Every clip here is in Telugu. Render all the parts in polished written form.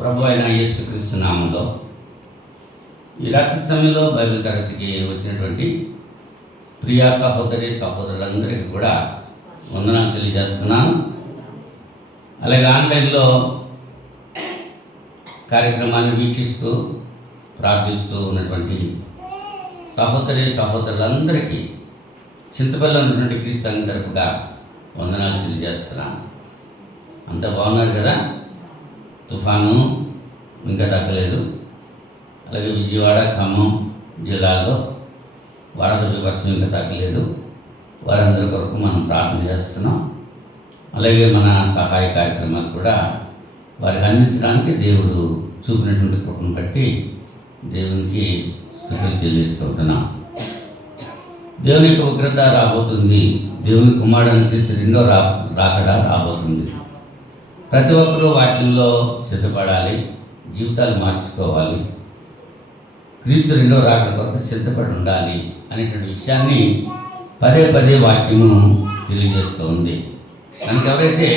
ప్రభు అయిన యేసుక్రీస్తు నామంలో ఈ రాత్రి సమయంలో బైబిల్ తరగతికి వచ్చినటువంటి ప్రియా సహోదరులందరికీ కూడా వందనాలు తెలియజేస్తున్నాను. అలాగే ఆన్లైన్లో కార్యక్రమాన్ని వీక్షిస్తూ ప్రార్థిస్తూ ఉన్నటువంటి సహోదరులందరికీ చింతపల్లి ఉన్నటువంటి క్రీస్తు సంఘం తరపుగా వందనాలు తెలియజేస్తున్నాను. అంతా బాగున్నారు కదా? తుఫాను ఇంకా తగ్గలేదు. అలాగే విజయవాడ, ఖమ్మం జిల్లాల్లో వరద విపర్శం ఇంకా తగ్గలేదు. వారందరి కొరకు మనం ప్రార్థన చేస్తున్నాం. అలాగే మన సహాయ కార్యక్రమాలు కూడా వారికి అందించడానికి దేవుడు చూపినటువంటి కృపను బట్టి దేవునికి స్తుతులు చెల్లిస్తుంటున్నాం. దేవుని యొక్క ఉగ్రత రాబోతుంది. దేవుని కుమారుని క్రీస్తు రెండో రాకడ రాబోతుంది. ప్రతి ఒక్కరూ వాక్యంలో సిద్ధపడాలి, జీవితాలు మార్చుకోవాలి, క్రీస్తు రెండో రాకడ కొరకు సిద్ధపడి ఉండాలి అనేటువంటి విషయాన్ని పదే పదే వాక్యము తెలియజేస్తూ ఉంది. కనుక ఎవరైతే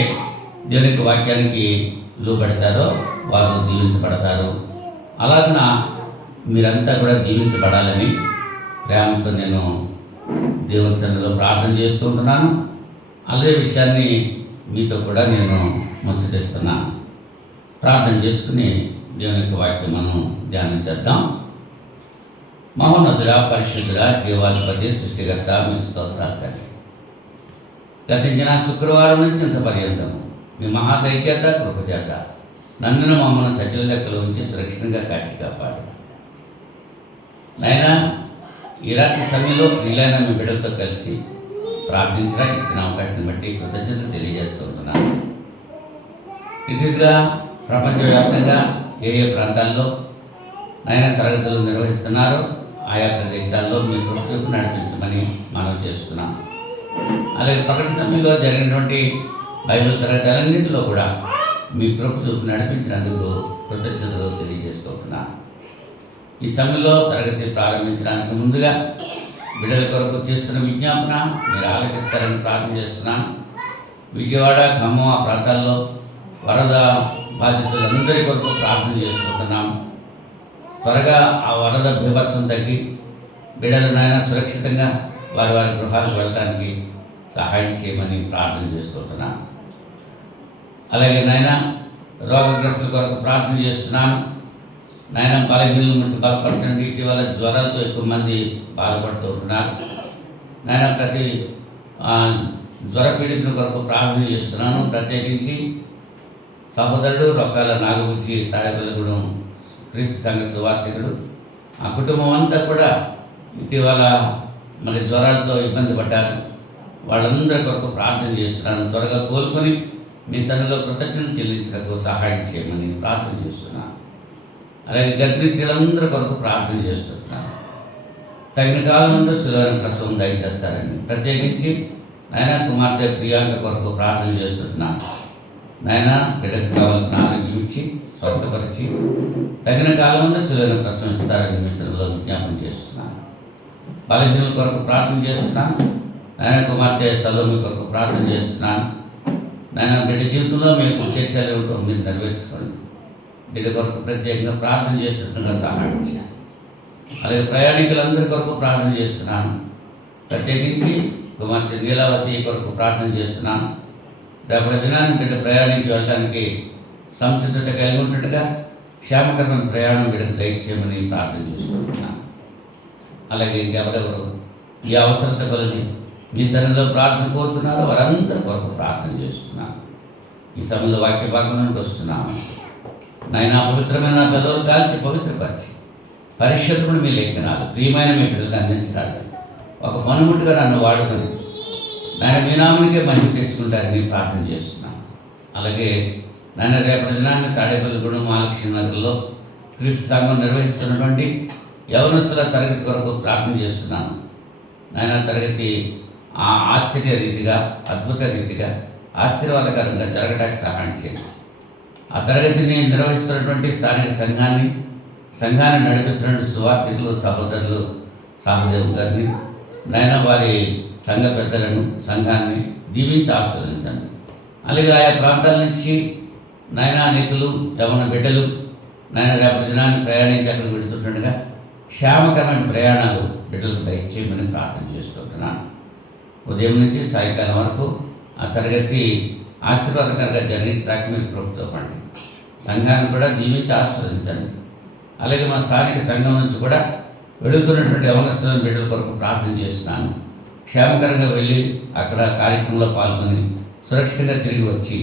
దేవుని యొక్క వాక్యానికి లోబడతారో వారు దీవించబడతారు. అలాగన మీరంతా కూడా దీవించబడాలని ప్రేమతో నేను దేవుని సన్నిధిలో ప్రార్థన చేస్తూ ఉంటున్నాను. అదే విషయాన్ని మీతో కూడా నేను ముచ్చటిస్తున్నాను. ప్రార్థన చేసుకుని దేవుని యొక్క వాక్యం మనం ధ్యానం చేద్దాం. మహోన్నతుడా, పరిశుద్ధుడా, జీవాధిపతి, సృష్టికర్త, మీకు స్తోత్రాలు తండ్రి. గతించిన శుక్రవారం నుంచి ఇంత పర్యంతం మీ మహాదయ చేత, కృప చేత నన్ను మమ్మల్ని సజీవ లెక్కలో ఉంచి సురక్షితంగా కాచి కాపాడు. నాయనా, ఈ రాత్రి సమయంలో ప్రియులైన మీ బిడ్డలతో కలిసి ప్రార్థించడానికి ఇచ్చిన అవకాశాన్ని బట్టి కృతజ్ఞతలు తెలియజేస్తూ ఉంటున్నాను. ఇదిగా ప్రపంచవ్యాప్తంగా ఏ ప్రాంతాల్లో ఆయన తరగతులు నిర్వహిస్తున్నారో ఆయా ప్రదేశాల్లో మీ కృపను నడిపించమని మనం చేస్తున్నాం. అలాగే ప్రకటన సమయంలో జరిగినటువంటి బైబిల్ తరగతులన్నింటిలో కూడా మీ కృప చూపు నడిపించినందుకు కృతజ్ఞతలు తెలియజేసుకుంటున్నాను. ఈ సమయంలో తరగతి ప్రారంభించడానికి ముందుగా బిడ్డల కొరకు చేస్తున్న విజ్ఞాపన మీరు ఆలకిస్తారని ప్రార్థన చేస్తున్నాను. విజయవాడ, ఖమ్మం ఆ ప్రాంతాల్లో వరద బాధితులందరి కొరకు ప్రార్థన చేసుకుంటున్నాం. త్వరగా ఆ వరద బీభత్సం తగ్గి బిడ్డలనైనా సురక్షితంగా వారి వారి గృహాలకు వెళ్ళడానికి సహాయం చేయమని ప్రార్థన చేసుకుంటున్నాను. అలాగే నాయన, రోగగ్రస్తుల కొరకు ప్రార్థన చేస్తున్నాను. నాయన, బలహీనలు ముట్టి బలపరచండి. ఇటీవల జ్వరాలతో ఎక్కువ మంది బాధపడుతూ ఉన్నారు. నాయన, ప్రతి జ్వర పీడితుల కొరకు ప్రార్థన చేస్తున్నాను. ప్రత్యేకించి సహోదరుడు రొక్కాల నాగబుచ్చి, తాడేపల్లిగూడెం క్రీస్తు సంఘ సువార్థికుడు, ఆ కుటుంబం అంతా కూడా ఇటీవల మరి జ్వరాలతో ఇబ్బంది పడ్డారు. వాళ్ళందరి కొరకు ప్రార్థన చేస్తున్నాను. త్వరగా కోలుకొని మీ సన్నిధిలో కృతజ్ఞతలు చెల్లించడానికి సహాయం చేయమని ప్రార్థన చేస్తున్నాను. అలాగే గర్భిణీ స్త్రీలందరి కొరకు ప్రార్థన చేస్తున్నాను. తగిన కాలం ముందు సులువైన ప్రసవం దయచేస్తారని ప్రత్యేకించి నాయన కుమార్తె ప్రియాంక కొరకు ప్రార్థన చేస్తున్నాను. నాయన, బిడ్డకు కావాల్సిన ఆరోగ్యం ఇచ్చి స్వస్థపరిచి తగిన కాలం ముందు సులువైన ప్రసవం ఇస్తారని మిశ్రలో విజ్ఞాపన చేస్తున్నాను. బలహీనుల కొరకు ప్రార్థన చేస్తున్నాను. నాయన, కుమార్తె సలోమి కొరకు ప్రార్థన చేస్తున్నాను. నాయన, బిడ్డ జీవితంలో మీకు ఉద్దేశాలు ఏమిటో మీరు నెరవేర్చుకోండి. బిడ్డ కొరకు ప్రత్యేకంగా ప్రార్థన చేస్తున్నట్టుగా సహాయం చేయాలి. అలాగే ప్రయాణికులందరి కొరకు ప్రార్థన చేస్తున్నాను. ప్రత్యేకించి కుమార్తె నీలావతి కొరకు ప్రార్థన చేస్తున్నాను. రేపటి దినాన్ని బిడ్డ ప్రయాణించి వెళ్ళడానికి సంసిద్ధత కలిగి ఉంటుండగా క్షేమకరమైన ప్రయాణం బిడ్డకు దయచేయమని ప్రార్థన చేసుకుంటున్నాను. అలాగే ఇంకెవరెవరు ఈ అవసరత కలిగి మీ సన్నిధిలో ప్రార్థన కోరుతున్నారో వారందరి కొరకు ప్రార్థన చేస్తున్నాను. ఈ సమయంలో వాక్య భాగంలోకి వస్తున్నాను. నాయన, పవిత్రమైన పెదవులు కాల్చి పవిత్రపరిచి పరిశుద్ధమైన మీ లేఖనాలు ప్రియమైన మీ బిడ్డలకు అందించడానికి ఒక పనిముట్టుగా నన్ను వాడుకొని నాయన మీ నామానికే మంచి తెచ్చుకుంటారని ప్రార్థన చేస్తున్నాను. అలాగే నాయన, రేపటి దినాన్ని తాడేపల్లిగూడెం మహాలక్ష్మి నగర్లో క్రీస్తు సంఘం నిర్వహిస్తున్నటువంటి యవనస్తుల తరగతి కొరకు ప్రార్థన చేస్తున్నాను. నాయన, తరగతి ఆశ్చర్య రీతిగా, అద్భుత రీతిగా, ఆశీర్వాదకరంగా జరగడానికి సహాయం చేయండి. ఆ తరగతిని నిర్వహిస్తున్నటువంటి స్థానిక సంఘాన్ని నడిపిస్తున్న సువార్థికులు, సహోదరులు, సామదేవ్ గారిని నాయన, వారి సంఘ పెద్దలను, సంఘాన్ని దీవించి ఆశీర్వదించండి. అలాగే ఆయా ప్రాంతాల నుంచి నాయన అనేకులు యవన బిడ్డలు నాయన రేపటి దినాన్ని ప్రయాణించి అక్కడికి వెళుతుండగా క్షేమకరమైన ప్రయాణాలు బిడ్డలకు దయచేయమని ప్రార్థన చేసుకుంటున్నాను. ఉదయం నుంచి సాయంకాలం వరకు ఆ తరగతి ఆశీర్వాదకరంగా జరిగించడానికి మీరు ప్రభుత్వం సంఘాన్ని కూడా దీవించి ఆశీర్వదించండి. అలాగే మా స్థానిక సంఘం నుంచి కూడా వెళుతున్నటువంటి యవనస్తుల బిడ్డల కొరకు ప్రార్థన చేస్తున్నాను. క్షేమకరంగా వెళ్ళి అక్కడ కార్యక్రమంలో పాల్గొని సురక్షితంగా తిరిగి వచ్చి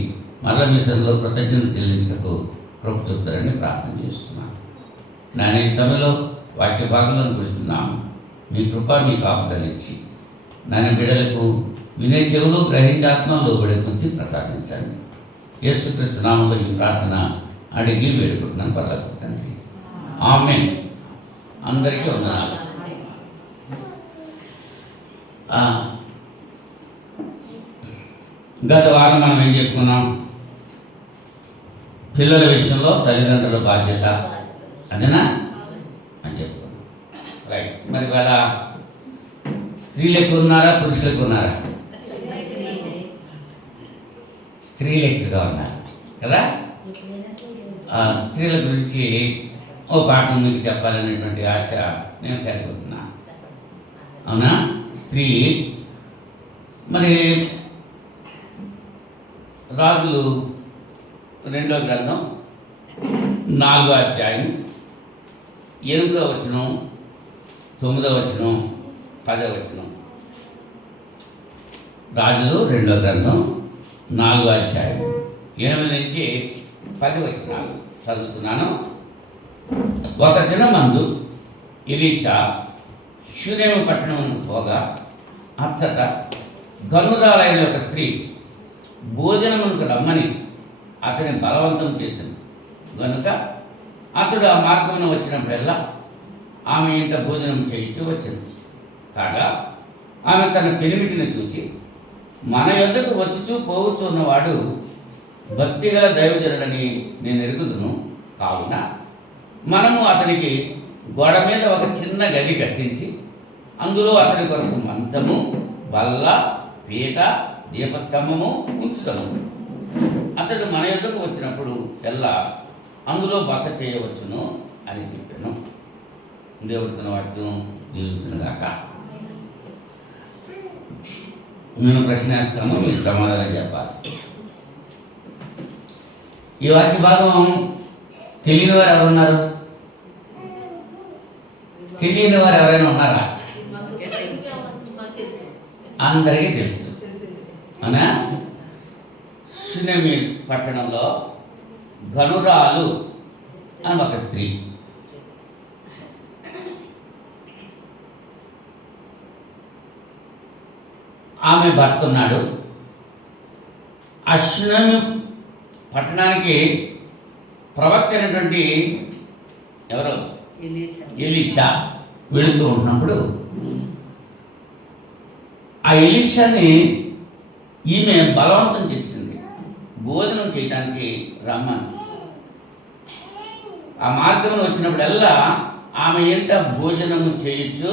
మరల మీ సన్నిధిలో కృతజ్ఞతలు చెల్లించడానికి కృప చూపుతారని ప్రార్థన చేస్తున్నాను. నేను ఈ సమయంలో వాక్య భాగంలో పిలుస్తున్నాము. మీ కృప మీ కాపుదలిచ్చి నాయన బిడ్డలకు వినే చెవులు గ్రహించాత్మ లోబడే బుద్ధి ప్రసాదించండి. యేసుక్రీస్తు నామములో ఈ ప్రార్థన అడిగి వేడుకుంటున్నాను పరలోక తండ్రి. ఆమేన్. అందరికీ వందనాలు. గత వారం మనం ఏం చెప్పుకున్నాం? పిల్లల విషయంలో తల్లిదండ్రుల బాధ్యత అదేనా అని చెప్పుకున్నాం. రైట్. మరి వాళ్ళ స్త్రీలు ఎక్కువ ఉన్నారా పురుషులు ఎక్కువ ఉన్నారా? స్త్రీలు ఎక్కువగా ఉన్నారు కదా. స్త్రీల గురించి ఓ పాఠం మీకు చెప్పాలనేటువంటి ఆశ నేను కలిగి ఉంటున్నా. అవునా? స్త్రీ మరి రాజులు 2వ గ్రంథం 4వ అధ్యాయం 8వ వచనం 9వ వచనం 10వ వచనం. రాజులు 2వ గ్రంథం 4వ అధ్యాయం 8 నుంచి 10 వచనాలు చదువుతున్నాను. ఒక దినమందు ఎలీషా షూనేము పట్టణమునకు పోగా అచ్చట గనురాలైన ఒక స్త్రీ భోజనమునకు రమ్మని అతని బలవంతం చేసింది కనుక అతడు ఆ మార్గమున వచ్చినప్పుడల్లా ఆమె ఇంట భోజనం చేయించి వచ్చింది. కాగా ఆమె తన పెనిమిటిని చూచి, మన యొద్దకు వచ్చుచూ పోవచ్చు ఉన్నవాడు భక్తిగల దైవజనుడని నేను ఎరుగుదును, కావున మనము అతనికి గోడ మీద ఒక చిన్న గది కట్టించి అందులో అతని కొరకు మంచము, బల్ల, పీట, దీపస్తంభము ఉంచుతాము. అతడు మన యొద్దకు వచ్చినప్పుడు ఎల్లా అందులో బస చేయవచ్చును అని చెప్పాను. దేవుడితో వాటిని దీవించును గాక. నేను ప్రశ్న వేస్తాను, మీరు సమాధానం చెప్పాలి. ఈ వాక్య భాగం తెలియని వారు ఎవరున్నారు? తెలియని వారు ఎవరైనా ఉన్నారా? అందరికీ తెలుసు. అవునా? షూనేము పట్టణంలో గనురాలు అని ఒక స్త్రీ. ఆమె భర్త ఉన్నాడు. ఆ షూనేము పట్టణానికి ప్రవక్త అయినటువంటి ఎవరు? ఎలీషా వెళుతూ ఉంటున్నప్పుడు ఆ ఎలీషాని ఈమె బలవంతం చేసింది భోజనం చేయడానికి రమ్మని. ఆ మార్గంలో వచ్చినప్పుడల్లా ఆమె ఏంట భోజనము చేయొచ్చు.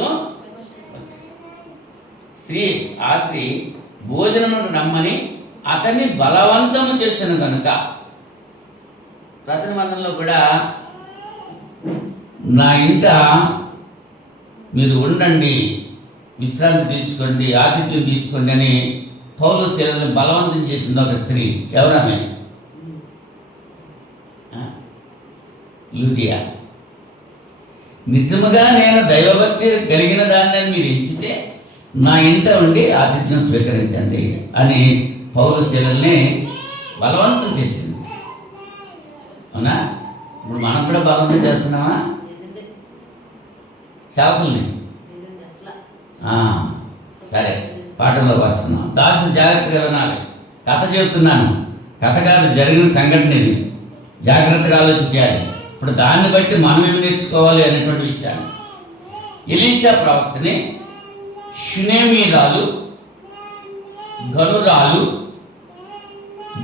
ఆ స్త్రీ భోజనము రమ్మని అతన్ని బలవంతము చేసిన కనుక రతన మందంలో కూడా నా ఇంట మీరు ఉండండి, విశ్రాంతి తీసుకోండి, ఆతిథ్యం తీసుకోండి అని పౌలు శీలను బలవంతం చేసింది ఒక స్త్రీ. ఎవరామె? లుదియా. నిజముగా నేను దైవభక్తి కలిగిన దాన్ని మీరు ఎంచితే నా ఇంట ఉండి ఆతిథ్యం స్వీకరించండి అని పౌలు శీలని బలవంతం చేసింది. అవునా? ఇప్పుడు మనం కూడా బలవంతం చేస్తున్నామా సేవకుల్ని? సరే, పాఠంలోకి వస్తున్నాం. దాసు జాగ్రత్తగా వినాలి. కథ చెప్తున్నాను, కథ కాదు, జరిగిన సంఘటన ఇది. జాగ్రత్తగా ఆలోచించాలి. ఇప్పుడు దాన్ని బట్టి మనం ఏమి నేర్చుకోవాలి అనేటువంటి విషయాన్ని. ఎలీషా ప్రవక్తని షూనేమీరాలు గనురాలు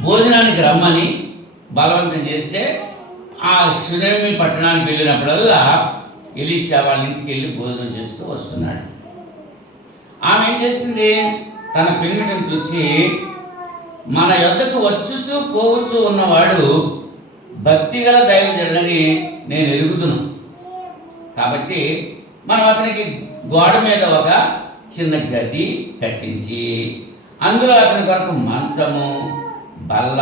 భోజనానికి రమ్మని బలవంతం చేస్తే ఆ షూనేము పట్టణానికి వెళ్ళినప్పుడల్లా ఎలీషా వాళ్ళ ఇంటికి వెళ్ళి భోజనం చేస్తూ వస్తున్నాడు. ఆమె ఏం చేసింది? తన పెనిమిటిని చూసి, మన యొద్దకు వచ్చుచూ పోవచ్చు ఉన్నవాడు భక్తి గల దైవజనుడని నేను ఎరుగుతున్నాను. కాబట్టి మనం అతనికి గోడ మీద ఒక చిన్న గది కట్టించి అందులో అతని కొరకు మంచము, బల్ల,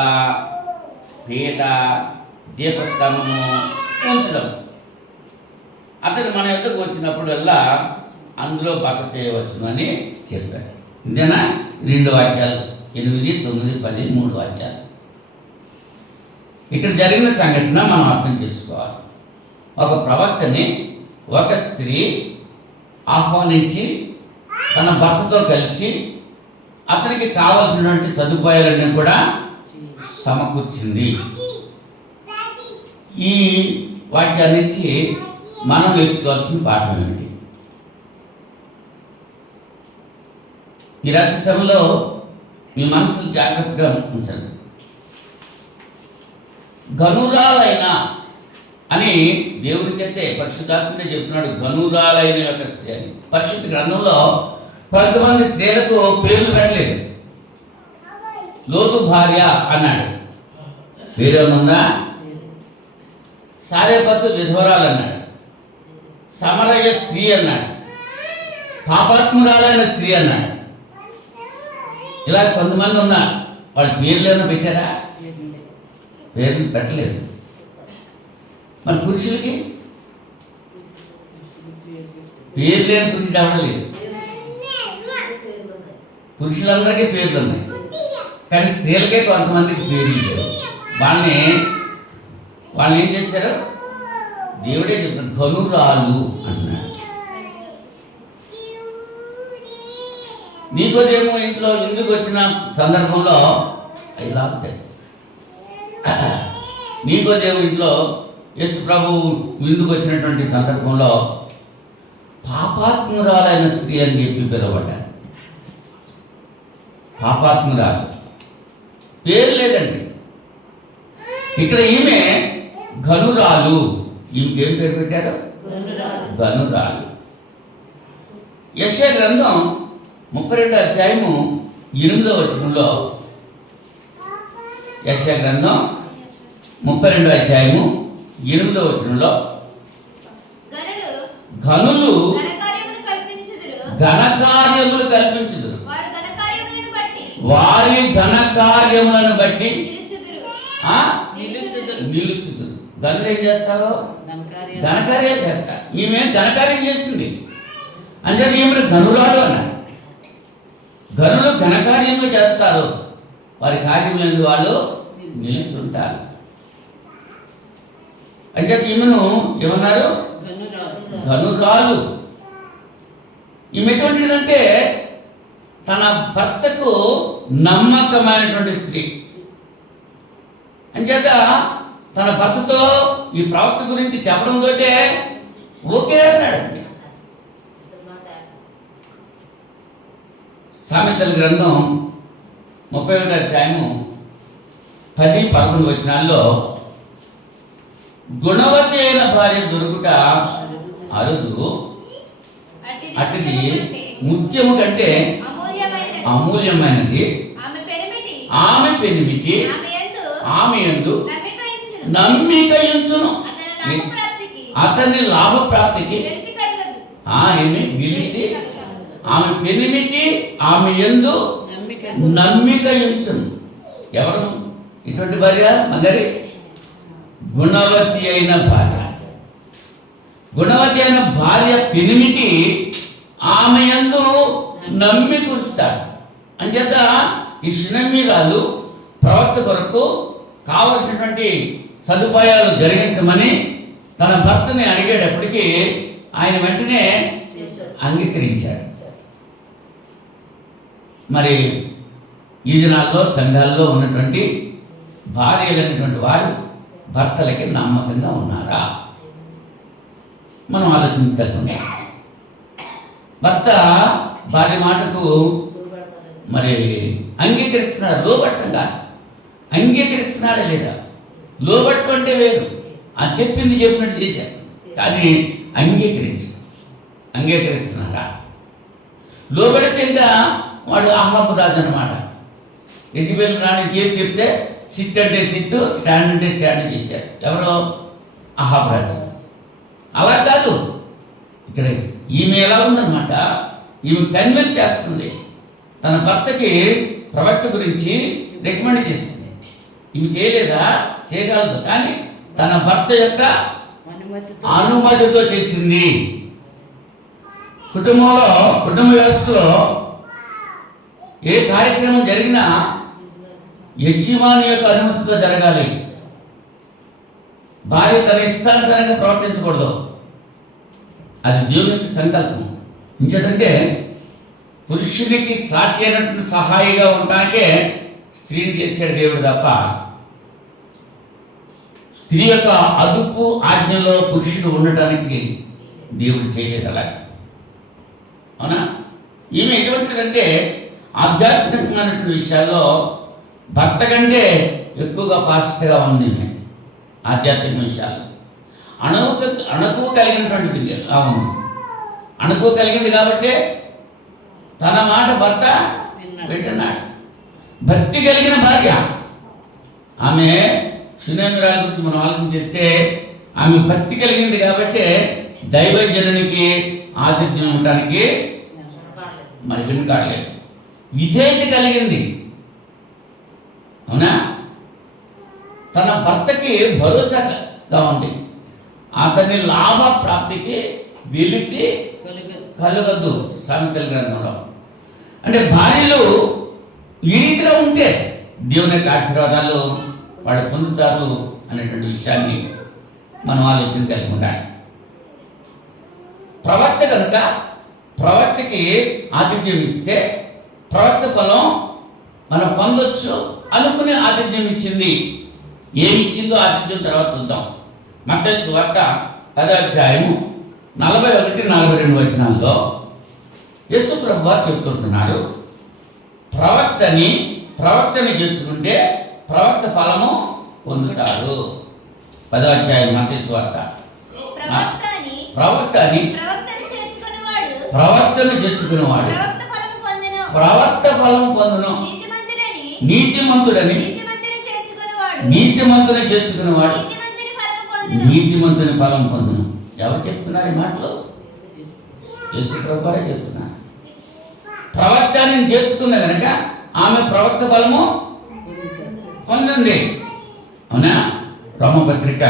పీట, దీపస్తంభము ఉంచడం. అతను మన యొద్దకు వచ్చినప్పుడల్లా అందులో బస చేయవచ్చును అని చెప్పాడు. ఇంతేనా? 2 వాక్యాలు, 8, 9, 10, 3 వాక్యాలు. ఇక్కడ జరిగిన సంఘటన మనం అర్థం చేసుకోవాలి. ఒక ప్రవక్తని ఒక స్త్రీ ఆహ్వానించి తన భర్తతో కలిసి అతనికి కావలసినటువంటి సదుపాయాలన్నీ కూడా సమకూర్చింది. ఈ వాక్యాల నుంచి మనం నేర్చుకోవాల్సిన పాఠం ఏమిటి? ఈ రాత్రి సమయంలో మీ మనసును జాగ్రత్తగా ఉంచండి. గనురాలైన అని దేవుని చేతే పరిశుద్ధాత్మనే చెప్తున్నాడు. గనురాలైన యొక్క స్త్రీ అని పరిశుద్ధ గ్రంథంలో కొంతమంది స్త్రీలకు పేర్లు పెట్టలేదు. లోతు భార్య అన్నాడు, వేరేముందా? సారేపత్తు విధవరాలు అన్నాడు, సమరయ స్త్రీ అన్నాడు, పాపాత్మురాలైన స్త్రీ అన్నాడు. ఇలా కొంతమంది ఉన్నారు. వాళ్ళ పేర్లేమో పెట్టారా? పేర్లు పెట్టలేదు. మరి పురుషులకి పేరు లేని పురుషుడు అవ్వలేదు. పురుషులందరికీ పేర్లు ఉన్నాయి, కానీ స్త్రీలకే కొంతమందికి పేర్లు లేవు. వాళ్ళని ఏం చేశారు? దేవుడే చెప్తారు, గనురాలు అన్నాడు. నీకోదేమో ఇంట్లో ఎందుకు వచ్చిన సందర్భంలో ఇలా నీకోదేమో ఇంట్లో యేసు ప్రభు విందుకు వచ్చినటువంటి సందర్భంలో పాపాత్మురాలైన స్త్రీ అని చెప్పి పిలువబడ్డారు. పాపాత్మురాలు పేరు లేదండి. ఇక్కడ ఈమె గనురాలు. ఈమెకేం పేరు పెట్టారు? గనురాలు. యెషయా గ్రంథం 32వ అధ్యాయము 8వ వచనంలో, యెషయా గ్రంథం 32వ అధ్యాయము 8వ వచనంలో, ఘనులు ఘనకార్యములు కల్పించుదురు, వారి ఘనకార్యములను బట్టి నిలుచుదురు. గనులు ఏం చేస్తారో ఘనకార్యాలు చేస్తారు. ఈమె ఘనకార్యం చేస్తుంది అంటే ఈమె గనురాలు అన్నారు. గనులు ఘనకార్యములు చేస్తారు, వారి కార్యములందు వాళ్ళు నిలుచుంటారు. అంటే ఈమెను ఏమన్నారు? గనురాలు. ఈమె ఎటువంటిదంటే తన భర్తకు నమ్మకమైనటువంటి స్త్రీ. అంచేత తన భర్తతో ఈ ప్రవక్త గురించి చెప్పడంతో ఓకే అన్నాడు. సామెతల గ్రంథం 31వ అధ్యాయము 10, 11 వచనాల్లో, గుణవతి అయిన భార్య దొరుకుట అరుదు, అటుది ముత్యము కంటే అమూల్యమైనది. ఆమె పెనిమిటి ఆమె యందు నమ్మిక ఉంచును, అతని లాభప్రాప్తికి ఏమి విలితి. ఆమె పెనిమిటి ఆమె యందు నమ్మిక ఉంచును. ఎవరు ఇటువంటి భార్య? మగరి గుణవతి అయిన భార్య. గుణవతి అయిన భార్య పెనిమిటి ఆమె యందు నమ్మిక ఉంచుతాడు. అంచేత ఈ సునమ్మిరాలు ప్రవక్త కొరకు కావలసినటువంటి సదుపాయాలు జరిగించమని తన భర్తని అడిగేటప్పటికీ ఆయన వెంటనే అంగీకరించాడు. మరి ఈ దినాల్లో సంఘాల్లో ఉన్నటువంటి భార్యలైనటువంటి వారు భర్తలకి నమ్మకంగా ఉన్నారా? మనం ఆలోచించుకుంటాం. భర్త భార్య మాటకు మరి అంగీకరిస్తున్నాడు, లోబట్టంగా అంగీకరిస్తున్నాడా లేదా? లోబట్టు అంటే వేరు, ఆ చెప్పినట్టు చేశారు, కానీ అంగీకరిస్తున్నాడా? లోబడితే ఇంకా వాడు ఆహాపు రాజు అనమాట. యెజబెల్ రాణికి ఏది చెప్తే సిట్ అంటే సిట్టు, స్టాండ్ అంటే స్టాండ్ చేశారు. ఎవరో అహాబ్ రాజు. అలా కాదు, ఇక్కడ ఈమె ఎలా ఉందన్నమాట, ఈమె కన్విన్స్ చేస్తుంది, తన భర్తకి ప్రవక్త గురించి రికమెండ్ చేస్తుంది. ఇవి చేయలేదా? చేయగలదు, కానీ తన భర్త యొక్క అనుమతితో చేసింది. కుటుంబ వ్యవస్థలో ఏ కార్యక్రమం జరిగినా యజమాని యొక్క అనుమతితో జరగాలి. భార్య తన ఇష్టానుసారంగా ప్రవర్తించకూడదు. అది దేవునికి సంకల్పం. ఇంకేంటంటే పురుషునికి సాటి అయినటువంటి సహాయిగా ఉండటానికే స్త్రీని చేశాడు దేవుడు తప్ప, స్త్రీ యొక్క అదుపు ఆజ్ఞలో పురుషుడు ఉండటానికి దేవుడు చేయలేదు. అలా అవునా? ఈమె ఎటువంటిదంటే ఆధ్యాత్మికమైనటువంటి విషయాల్లో భర్త కంటే ఎక్కువగా ఫాస్ట్గా ఉంది. ఈమె ఆధ్యాత్మిక విషయాలు అణుకు కలిగినటువంటిది. అవును, అణుకు కలిగింది కాబట్టి తన మాట భర్త వింటున్నాడు. భక్తి కలిగిన భార్య ఆమె. సునేమిరాల గురించి మనం ఆలోచన చేస్తే ఆమె భక్తి కలిగింది కాబట్టి దైవజనునికి ఆతిథ్యం ఉండటానికి మరి వెనుకాడలేదు. విధేయత కలిగింది. అవునా? తన భర్తకి భరోసాగా ఉంది. అతని లాభ ప్రాప్తికి వెలికి కలుగద్దు. సామెతల గ్రంథంలో అంటే భార్యలు ఈ రీతిగా ఉంటే దేవుని యొక్క ఆశీర్వాదాలు వాళ్ళు పొందుతారు అనేటువంటి విషయాన్ని మనం ఆలోచన కలిగి ఉండాలి. ప్రవక్త కనుక ప్రవక్తకి ఆతిథ్యం ఇస్తే ప్రవక్త ఫలం మనం పొందొచ్చు అనుకునే ఆతిథ్యం ఇచ్చింది. ఏమి ఇచ్చిందో ఆతిథ్యం తర్వాత చూద్దాం. మత్తయి సువార్త 10వ అధ్యాయము 41-42 వచనాల్లో యేసు ప్రభువు చెప్తుంటున్నారు, ప్రవక్తని చేర్చుకుంటే ప్రవక్త ఫలము పొందుతాడు. 10వ అధ్యాయం మత్తయి సువార్త. ప్రవక్తని చేర్చుకునేవాడు ప్రవక్త ఫలము పొందును. నీతిమంతుని చేర్చుకునేవాడు నీతిమంతుని ఫలం పొందును. ఎవరు చెప్తున్నారు ఈ మాటలు? యేసు ప్రభువే చెప్తున్నారు. ప్రవక్తని చేర్చుకున్న కనుక ఆమె ప్రవక్త ఫలము పొందింది. అవునా? రోమపత్రిక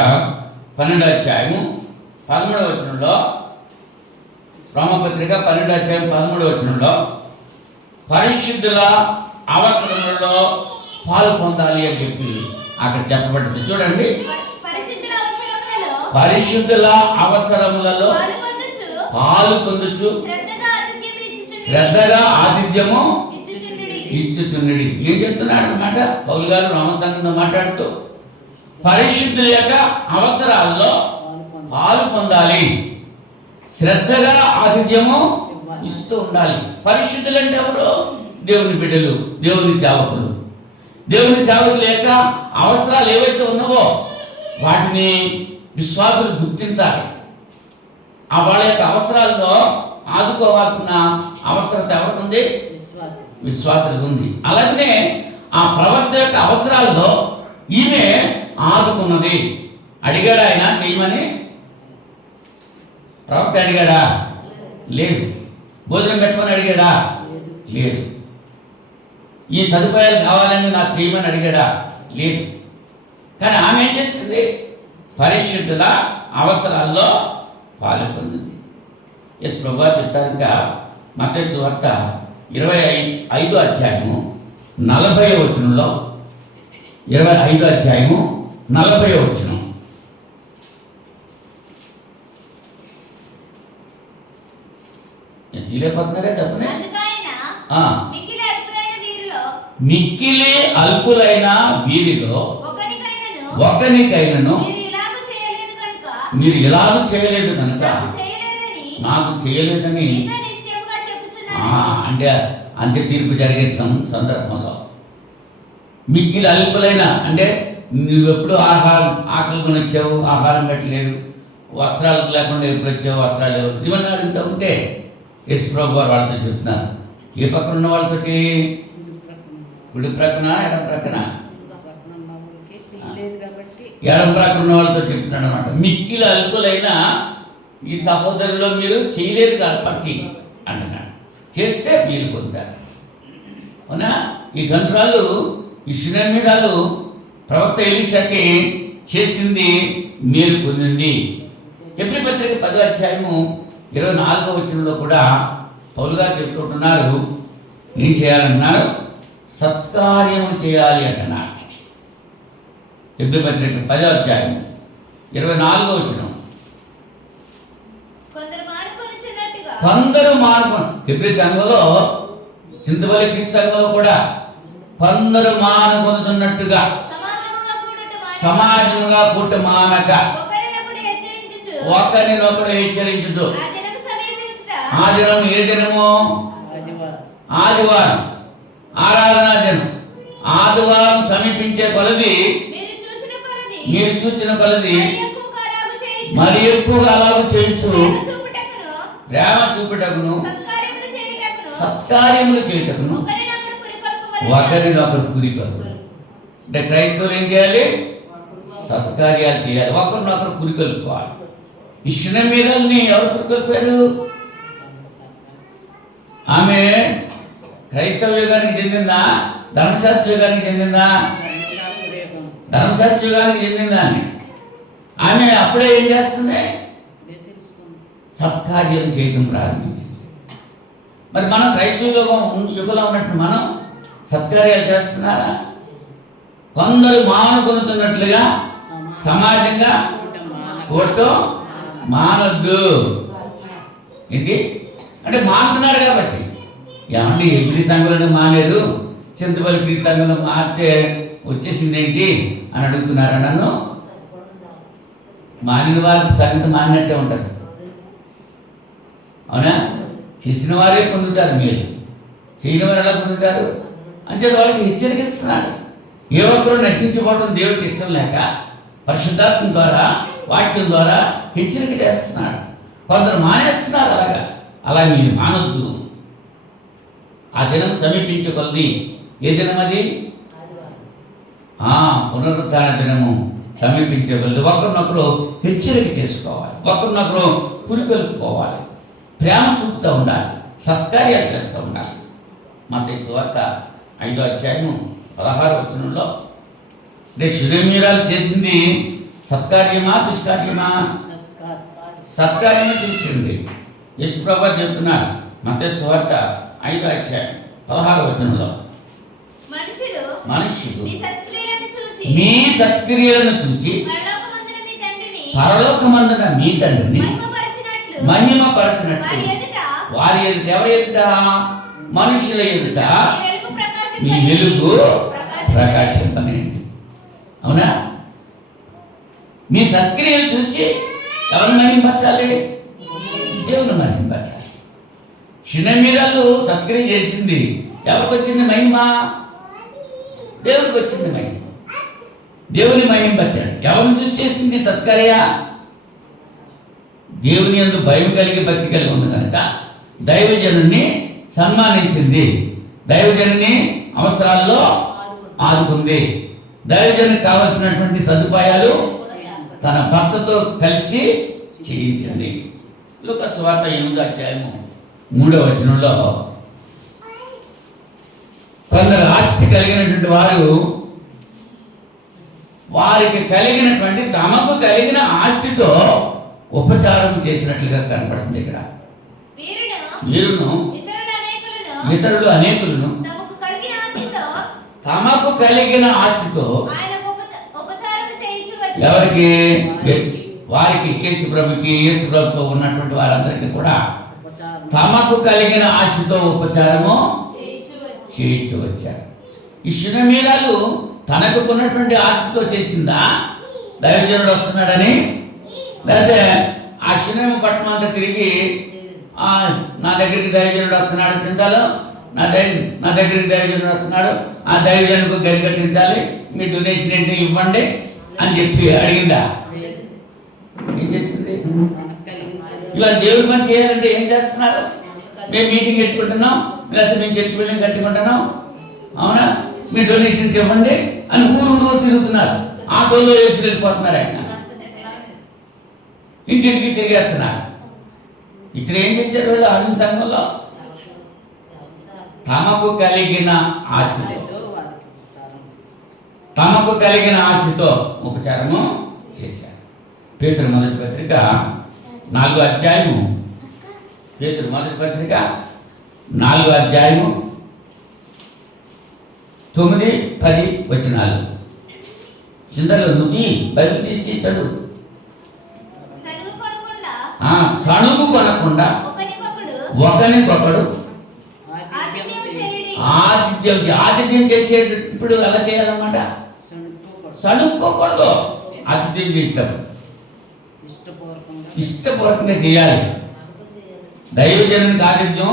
12వ అధ్యాయము 13వ వచనంలో, రోమపత్రిక 12వ అధ్యాయం 13వ వచనంలో పరిశుద్ధుల అవసరములలో పాలు పొందాలి అని చెప్పి అక్కడ చెప్పబడింది. చూడండి, పరిశుద్ధుల అవసరములలో పాలు పొందుచు శ్రద్ధగా ఆతిథ్యము ఇచ్చుచుండుడి. ఏం చెప్తున్నాడు అన్నమాట పౌలు గారు రామసంగంతో మాట్లాడుతూ? పరిశుద్ధుల యొక్క అవసరాల్లో పాలు పొందాలి, శ్రద్ధగా ఆతిథ్యము ఇస్తూ ఉండాలి. పరిశుద్ధులు అంటే ఎవరు? దేవుని బిడ్డలు, దేవుని సేవకులు. దేవుని సేవకుల యొక్క అవసరాలు ఏవైతే ఉన్నావో వాటిని విశ్వాసులు గుర్తించాలి. ఆ వాళ్ళ యొక్క అవసరాల్లో ఆదుకోవాల్సిన అవసరత ఎవరికి ఉంది? విశ్వాసులకు ఉంది. అలాగనే ఆ ప్రవక్త యొక్క అవసరాల్లో ఈమె ఆదుకున్నది. అడిగాడు ఆయన చేయమని? ప్రవక్త అడిగాడా? లేదు. భోజనం పెట్టమని అడిగాడా? లేదు. ఈ సదుపాయాలు కావాలని నాకు చేయమని అడిగాడా? లేదు. కానీ ఆమె ఏం చేసింది? పరిశుద్ధుల అవసరాల్లో పాల్గొంది. యేసు ప్రభువు చెప్తారు ఇంకా మత్తయి సువార్త 25వ అధ్యాయము 40వ వచనంలో, 25వ అధ్యాయము 40వ వచనం, తీలేకపోతున్నారే చెప్పనే. మిక్కిలి అల్పులైన వీరిలో ఒకనికైనను మీరు ఇలాగ చేయలేదు కనుక నాకు చేయలేదని అంటే అంత్య తీర్పు జరిగే సందర్భంలో మిక్కిలి అల్పులైన అంటే నువ్వెప్పుడు ఆకలి కొని వచ్చావు, ఆహారం పెట్టలేదు, వస్త్రాలు లేకుండా ఎప్పుడు వచ్చావు, వస్త్రాలు లేవు, ఇవన్నీ అడుగుతూ ఉంటే యేసు ప్రభువు వారు వాళ్ళతో చెప్తున్నారు. ఏ పక్కన ఉన్న వాళ్ళతోటి? కుడి ప్రక్కన ఎడం ప్రక్కన? ఎడం ప్రక్కన ఉన్న వాళ్ళతో చెప్తున్నాడు అనమాట. మిక్కిలి అల్పులైన ఈ సహోదరులో మీరు చేయలేదు కాదు పట్టి అంటున్నాడు, చేస్తే మీరు పొందారు. అవునా? ఈ గంధురాలు, ఈ షునేమీరాలు ప్రవక్త ఎలీషాకి చేసింది మీరు పొందింది. ఎబ్రీ పత్రిక 10వ అధ్యాయము 24వ వచనంలో కూడా పౌలు గారు చెప్తుంటున్నారు, ఏం చేయాలన్నారు? సత్కార్యము చేయాలి అంటున్నారు. ఎబ్రీ పత్రిక 10వ అధ్యాయం 24వ వచనం. కొందరు ఎబ్రీ సంఘంలో, చింతపల్లి క్రీస్తు సంఘంలో కూడా కొందరు మానుకొనుతున్నట్టుగా సమాజముగా పుట్ట మానక ఒకరినొకడు హెచ్చరించుచు. ఆ దినం ఏ దినము? ఆదివారం, ఆరాధనా దినం. ఆదివారం సమీపించే కొలది మీరు చూసిన కొలది మరి ఎక్కువగా అలాగ చేయొచ్చు. ప్రేమ చూపుటకును సత్కార్యములు చేయుటకును ఒకరినొకరు పురికొల్పు. అంటే క్రైస్తవులు ఏం చేయాలి? సత్కార్యాలు చేయాలి, ఒకరినొకరు పురికొల్పుకోవాలి. ఈ షునేమీరాల్ని ఎవరు పురికొల్పారు? ఆమె క్రైస్తవ యుగానికి చెందిందా? ధర్మశాస్త్ర యుగానికి చెందిందా? ధర్మశాస్త్ర యుగానికి చెందిందా అని ఆమె అప్పుడే ఏం చేస్తుంది? సత్కార్యం చేయడం ప్రారంభించింది. మరి మనం క్రైస్తవ యుగంలో ఉన్నట్టు మనం సత్కార్యాలు చేస్తున్నారా? కొందరు మానుకొనుతున్నట్లుగా సమాజంగా ఓటు మానొద్దు. ఏంటి అంటే మానుతున్నారు కాబట్టి. ఏమంటే ఎబ్రీ సంఘంలో మానేరు, చింతపల్లి క్రీస్తు సంఘంలో మారితే వచ్చేసింది ఏంటి అని అడుగుతున్నారా నన్ను? మానిన వారికి సంగతి మానినట్టే ఉంటుంది. అవునా? చేసిన వారే పొందుతారు మీరు, చేయని వారు ఎలా పొందుతారు? అంచేత వాళ్ళకి హెచ్చరికిస్తున్నాడు. ఏ ఒక్కరు నశించుకోవడం దేవుడికి ఇష్టం లేక పరిశుద్ధాత్మ ద్వారా, వాక్యం ద్వారా హెచ్చరిక చేస్తున్నాడు. కొందరు మానేస్తున్నారు. అలా మీరు మానొద్దు. ఆ దినం సమీపించే కొలది. ఏ దినం అది? పునరుత్థాన దినము సమీపించే కొలది ఒకరినొకరు హెచ్చరిక చేసుకోవాలి, ఒకరినొకరు పురికొల్పుకోవాలి, ప్రేమ చూపుతూ ఉండాలి, సత్కార్యాలు చేస్తూ ఉండాలి. మత్తయి సువార్త 5వ అధ్యాయము 16వ వచనంలో అంటే షునేమీరాలు చేసింది సత్కార్యమా దుష్కార్యమా? సత్కార్యమే చేసింది. యేసు ప్రభువు చెప్తున్నారు మత్తయి సువార్త 5వ అధ్యాయం 16వ వచనంలో, మనుష్యుడు మీ సత్క్రియలను చూచి పరలోకమందున మీ తండ్రిని మహిమపరచినట్లు వారి ఎదుట, ఎవరి ఎదుట? మనుషుల ఎదుట మీ వెలుగు ప్రకాశింపనేది. అవునా? మీ సత్క్రియలు చూసి ఎవరిని మహిమపరచాలి? దేవుని మహిమపరచాలి. షునేమీరాలు సత్క్రియ చేసింది, ఎవరికి వచ్చింది మహిమ? దేవునికి వచ్చింది మహిమ. దేవుని మహిమపరచాడు. ఎవరిని చూసి చేసింది సత్కార్య? దేవుని యందు భయం కలిగి భక్తి కలిగి ఉంది కనుక దైవజనుని సన్మానించింది, దైవజనుని అవసరాల్లో ఆదుకుంది, దైవజనునికి కావలసినటువంటి సదుపాయాలు తన భర్తతో కలిసి చేయించింది. లూకా సువార్త 8వ అధ్యాయము 3వ వచనంలో కొందరు ఆస్తి కలిగినటువంటి వారు వారికి కలిగినటువంటి తమకు కలిగిన ఆస్తితో ఉపచారం చేసినట్లుగా కనపడుతుంది. ఇక్కడ వీరును ఇతరులు అనేకులను తమకు కలిగిన ఆస్తితో ఎవరికి? వారికి యేసు ప్రభుకి, యేసు ప్రభుతో ఉన్నటువంటి వారందరికీ కూడా తమకు కలిగిన ఆస్తితో ఉపచారము చేయించు వచ్చారు. ఈ షునేమీరాలు తనకు ఉన్నటువంటి ఆస్తితో చేసిందా? దైవజనుడు వస్తున్నాడని, లేకపోతే ఆ షునేము పట్టణం అంతా తిరిగి నా దగ్గరికి దైవజనుడు వస్తున్నాడు, చింతలో నా దగ్గరికి దైవజనుడు వస్తున్నాడు, ఆ దైవజనుకు గది కట్టించాలి, మీ డొనేషన్ ఏంటి ఇవ్వండి అని చెప్పి అడిగిందా? ఏం చేసింది? ఇలా దేవుడి పని చేయాలంటే ఏం చేస్తున్నారు? మేము మీటింగ్ పెట్టుకుంటున్నాం, లేకపోతే మేము చర్చి బిల్డింగ్ కట్టుకుంటున్నాం, అవునా, మీ డొనేషన్స్ ఇవ్వండి అని ఊరు తిరుగుతున్నారు. ఆటోలో వేసుకు వెళ్ళిపోతున్నారు ఆయన, ఇంటింటికి తిరిగేస్తున్నారు. ఇక్కడ ఏం చేశారు వీళ్ళు ఆదిమ సంఘంలో? తమకు కలిగిన ఆశతో ఉపచారము చేశారు. పేతురు మొదటి పత్రిక 4వ అధ్యాయము, పేతురు మొదటి పత్రిక 4వ అధ్యాయము 9, 10 వచనాలు. చింతలో నువ్వు బైబిల్ తీసి చదువు. సణుగు కొనకుండా ఒకరికొకడు ఆతిథ్యం చేసేటప్పుడు ఎలా చేయాలన్నమాట? సణుక్కోకూడదు. ఆతిథ్యం చేసేటప్పుడు ఇష్టపూర్వకంగా చేయాలి. దైవజనునికి ఆతిథ్యం,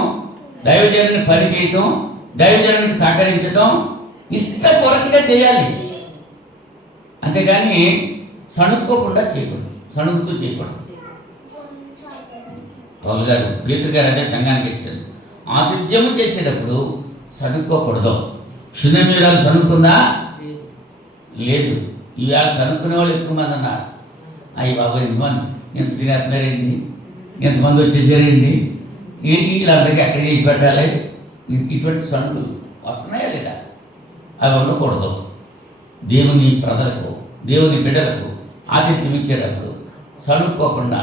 దైవజనుని పని చేయటం, దైవజనునికి సహకరించడం ఇష్టపూర్వకంగా చేయాలి. అంతేగాని సణుక్కోకుండా చేయకూడదు, సణుగుతూ చేయకూడదు. పౌలు గారు, పేతురు గారు అదే సంఘానికి ఇచ్చారు. ఆతిథ్యము చేసేటప్పుడు సణుక్కోకూడదు. శూన్యమీరాలు సణుక్కుందా? లేదు. ఈవేళ సణుక్కునే వాళ్ళు ఎక్కువ మంది ఉన్నారు. అయ్యి బాబు ఎంతమంది, ఎంత తినేస్తున్నారండి, ఎంతమంది వచ్చేసారండి, వీళ్ళందరికీ ఎక్కడ చేసి పెట్టాలి, ఇటువంటి సణుకులు వస్తున్నాయా లేదా? అవి ఉండకూడదు. దేవుని ప్రజలకు, దేవుని బిడ్డలకు ఆతిథ్యం ఇచ్చేటప్పుడు సణుక్కోకుండా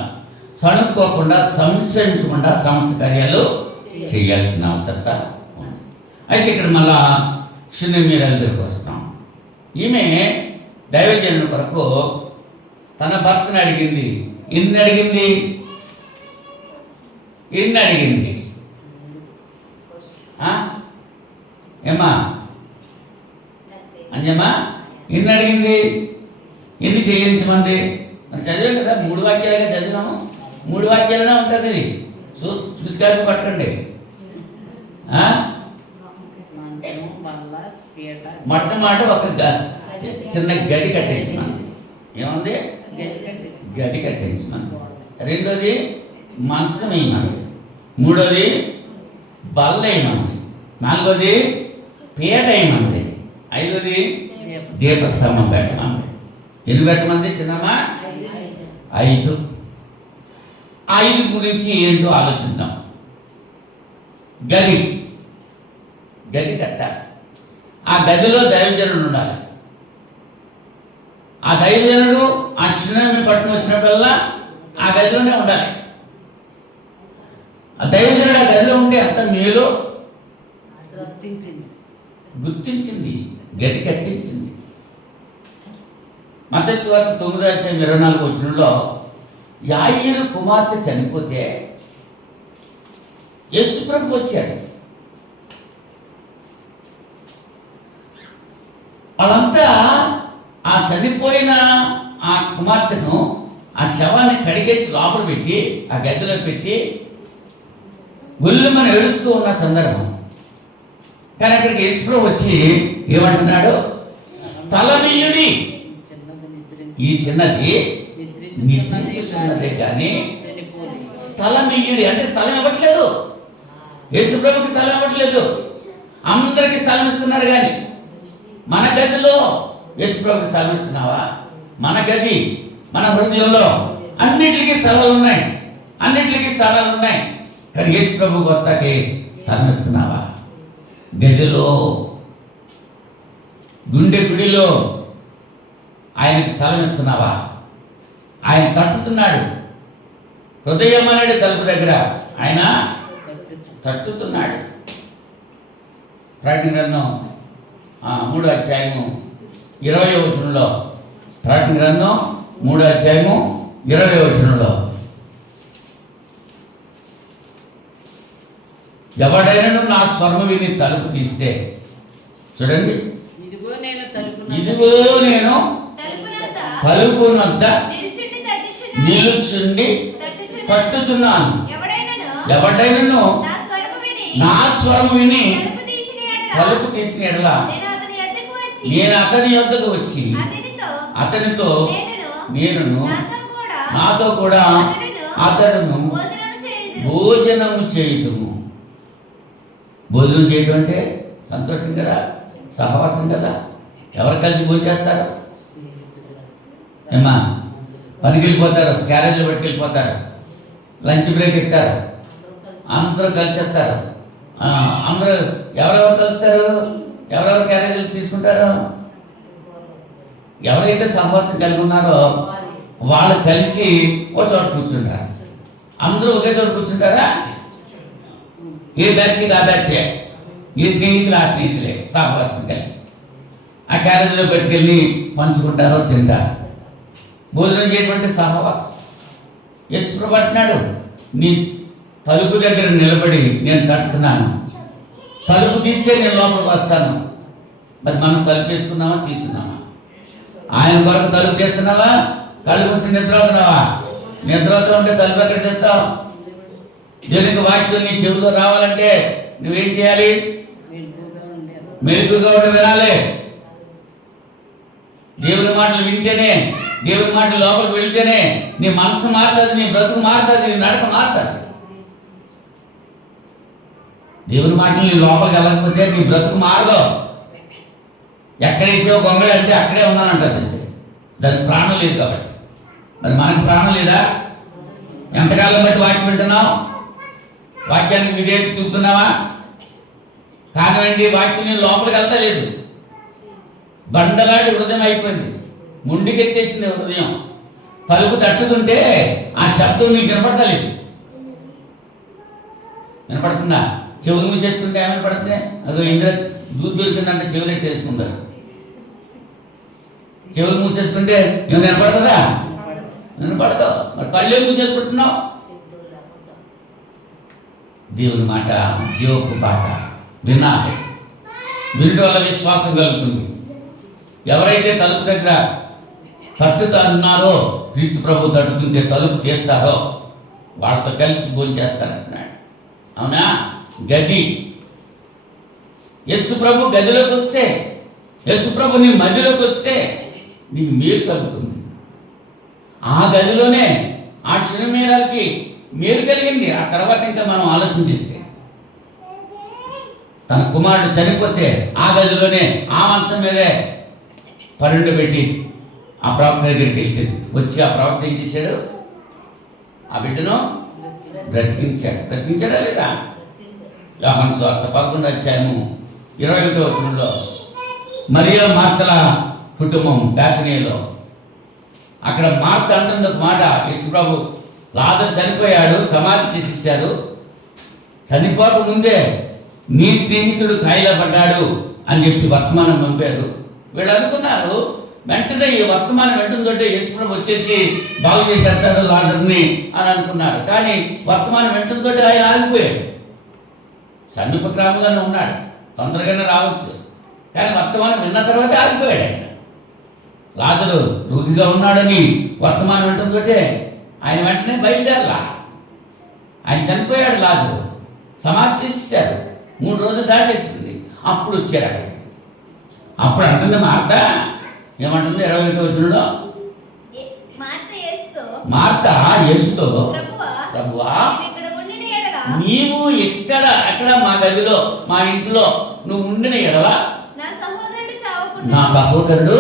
సంశయించకుండా సమస్త కార్యాలు చేయాల్సిన అవసరత ఉంది. అయితే ఇక్కడ మళ్ళా శూన్యమీరాల దగ్గరకు వస్తాం. ఈమె దైవజనుల కొరకు తన భర్తను అడిగింది. ఎన్ని అడిగింది? ఏమ్మా అంజమ్మా, ఎన్ని అడిగింది? ఎన్ని చేయించమంది? మరి చదివాం కదా, 3 వాక్యాలుగా చదివినాము. 3 వాక్యాలనే ఉంటుంది. ఇది చూసి పట్టకండి. మొట్టమొదట ఒక చిన్న గది కట్టించమని. ఏముంది? గది కట్టించమని. రెండోది మంచం వేయమంది. మూడోది బల్ల వేయమంది. నాలుగోది పీట వేయమంది. ఐదోది దీపస్తంభం పెట్టమంది. ఎన్ని పెట్టమంది చిన్నమ్మా? 5. 5 గురించి ఏంటో ఆలోచిద్దాం. గది కట్టాలి. ఆ గదిలో దైవజనుడు ఉండాలి. ఆ దైవజనుడు ఆ చిన్న పట్టుకుని వచ్చినప్పుడల్లా ఆ గదిలోనే ఉండాలి. ఆ దైవజనుడు ఆ గదిలో ఉంటే అంత మేలు గుర్తించింది, గది కట్టించింది. మత్తయి సువార్త 9:24 వచనంలో యాయీరు కుమార్తె చనిపోతే యేసు ప్రభు వచ్చాడు. వాళ్ళంతా ఆ చనిపోయిన ఆ కుమార్తెను, ఆ శవాన్ని కడిగేసి లోపల పెట్టి ఆ గదిలో పెట్టి గుళ్ళుమని ఏడుస్తూ ఉన్న సందర్భం. కానీ అక్కడికి యేసు ప్రభు వచ్చి ఏమంటున్నాడు? స్థలమీయుడి, ఈ చిన్నది నిద్రించుతున్నదే కానీ స్థలమీయుడి అంటే స్థలం ఇవ్వట్లేదు. యేసు ప్రభుకి స్థలం ఇవ్వట్లేదు, అందరికి స్థలం ఇస్తున్నారు. కానీ మన గదిలో యేసు ప్రభుకి స్థలం ఇస్తున్నావా? మన గది, మన హృదయంలో అన్నిటికీ స్థలాలు ఉన్నాయి, కానీ యేసు ప్రభు కొత్తకి స్థలం ఇస్తున్నావా? గదిలో, గుండె గుడిలో ఆయనకి స్థలం ఇస్తున్నావా? ఆయన తట్టుతున్నాడు. హృదయం అనేది తలుపు దగ్గర ఆయన తట్టుతున్నాడు. ప్రకటన గ్రంథం 3వ అధ్యాయము 20వ వచనంలో, ప్రకటన గ్రంథం 3వ అధ్యాయము 20వ వచనంలో, ఎవడైనా నా స్వరము విని తలుపు తీస్తే, చూడండి, ఇదిగో నేను తలుపునొద్ద నిలుచుండి తట్టుచున్నాను. ఎవడైనా నా స్వరము విని తలుపు తీసిన ఎడల నేను అతని యొద్దకు వచ్చి అతనితో నాతో కూడా అతను భోజనము చేయుదుము. భోజనం చేయడం అంటే సంతోషం కదా, సహవాసం కదా. ఎవరు కలిసి భోజనం చేస్తారు? ఏమా పనికి వెళ్ళిపోతారు, క్యారేజీలు పట్టుకెళ్ళిపోతారు, లంచ్ బ్రేక్ ఇస్తారు, అందరూ కలిసేస్తారు. అందరూ ఎవరెవరు కలుస్తారు, ఎవరెవరు క్యారేజీలు తీసుకుంటారు, ఎవరైతే సహవాసం కలిగి ఉన్నారో వాళ్ళు కలిసి ఒక చోట కూర్చుంటారు. అందరూ ఒకే చోట కూర్చుంటారా? ఏ బ్యాచ్ ఆ బ్యాచే, ఈ స్నేహితులు ఆ స్నేహితులే సహవాసం కలిగి ఆ క్యారేజీలో పెట్టుకెళ్ళి పంచుకుంటారో తింటారు. భోజనం చేయటువంటి సహవాసం. యేసు ప్రభు అంటున్నాడు, నీ తలుపు దగ్గర నిలబడి నేను తట్టుతున్నాను, తలుపు తీస్తే నేను లోపలికి వస్తాను. మరి మనం తలుపు వేసుకున్నామా, తీసుకున్నామా? ఆయన కొరకు తలుపు చేస్తున్నావా, కళ్ళు మూసి నిద్ర అవుతున్నావా? నిద్ర అవుతూ ఉంటే తలుపు ఎక్కడ చేస్తావు? దేవునికి వాక్యం నీ చెవిలో రావాలంటే నువ్వేం చేయాలి? మెలుగుగా ఉండి వినాలి. దేవుని మాటలు వింటేనే, దేవుని మాటలు లోపలికి వెళ్తేనే నీ మనసు మారుతుంది, నీ బ్రతుకు మారుతుంది, నీ నడక మారుతుంది. దేవుని మాటలు నీ లోపలికి వెళ్ళకపోతే నీ బ్రతుకు మారదు. ఎక్కడేసే గొంగళి అంటే అక్కడే ఉన్నానంటుంది, దానికి ప్రాణం లేదు కాబట్టి. మరి మనకు ప్రాణం లేదా? ఎంతకాలం బట్టి వాక్యం వింటున్నావు? వాక్యానికి విధేయత చూపుతున్నావా? కానివ్వండి, వాక్యం నేను లోపలికి వెళ్తా లేదు. బండలాంటి హృదయం అయిపోయింది, ముందుకెత్తేసింది హృదయం. తలుపు తట్టుతుంటే ఆ శబ్దం నీకు వినపడతలేదు. వినపడుతుందా? చెవులు మూసేసుకుంటే ఏమైనా పడుతుంది? అదో ఇంద్ర దూరం దొరికిందంటే చెవులు ఎట్టేసుకుంటారు. చెవులు మూసేసుకుంటే ఏమైనా వినపడుతుందా? వినపడదు. మరి కళ్ళే మూసేసుకుంటున్నావు. దేవుని మాట జీవపు పాట వినాలి. వినడం వల్ల విశ్వాసం కలుగుతుంది. ఎవరైతే తలుపు దగ్గర తట్టుతా అన్నారో, క్రీస్తు ప్రభు తట్టుకుంటే తలుపు తీస్తారో వాళ్ళతో కలిసి భోజనం చేస్తారంటున్నాడు. అవునా? గది. యేసు ప్రభు గదిలోకి వస్తే, యేసు ప్రభు నీ మధ్యలోకి వస్తే నీకు మేలు కలుగుతుంది. ఆ గదిలోనే ఆ శిరమేరాలకి మేలు కలిగింది. ఆ తర్వాత ఇంకా మనం ఆలోచించేస్తే, తన కుమారుడు చనిపోతే ఆ గదిలోనే ఆ మంచం మీదే పన్నెండు పెట్టి ఆ ప్రవక్త దగ్గరికి వెళ్తుంది. వచ్చి ఆ ప్రవక్త ఏం చేశాడు? ఆ బిడ్డను బ్రతికించాడు. బ్రతికించాడా లేదా? యోహాను సువార్త 11వ అధ్యాయము 21వ వచనంలో మరియా మార్తల కుటుంబం బేతనీలో, అక్కడ మార్త అంటున్న మాట, యేసు ప్రభు లాజరు చనిపోయాడు, సమాధి చేసేసారు, చనిపోక ముందే నీ స్నేహితుడు కాయిలా పడ్డాడు అని చెప్పి వర్తమానం పంపారు. వీళ్ళు అనుకున్నారు వెంటనే ఈ వర్తమానం వెంటనే యేసు ప్రభు వచ్చేసి బాగు చేసేస్తాడు లాజర్ని అని అనుకున్నారు. కానీ వర్తమానం వెంటనే ఆయన ఆగిపోయాడు. సమీప గ్రామంలోనే ఉన్నాడు, తొందరగానే రావచ్చు. కానీ వర్తమానం విన్న తర్వాత ఆగిపోయాడు. ఆయన లాజరు రోగిగా ఉన్నాడని వర్తమానం వెంటనే ఆయన వెంటనే బయలుదేరలా. ఆయన చనిపోయాడు, లాజరు సమాధి చేసేసారు. 3 రోజులు దాటేసింది. అప్పుడు వచ్చారు అక్కడ. అప్పుడు అంటుంది మార్త, ఏమంటుంది 21వ వచనంలో? మార్త యేసుతో, ప్రభువా నీవు అక్కడ మా గదిలో, మా ఇంట్లో నువ్వు ఉండిన ఎడల నా సహోదరుడు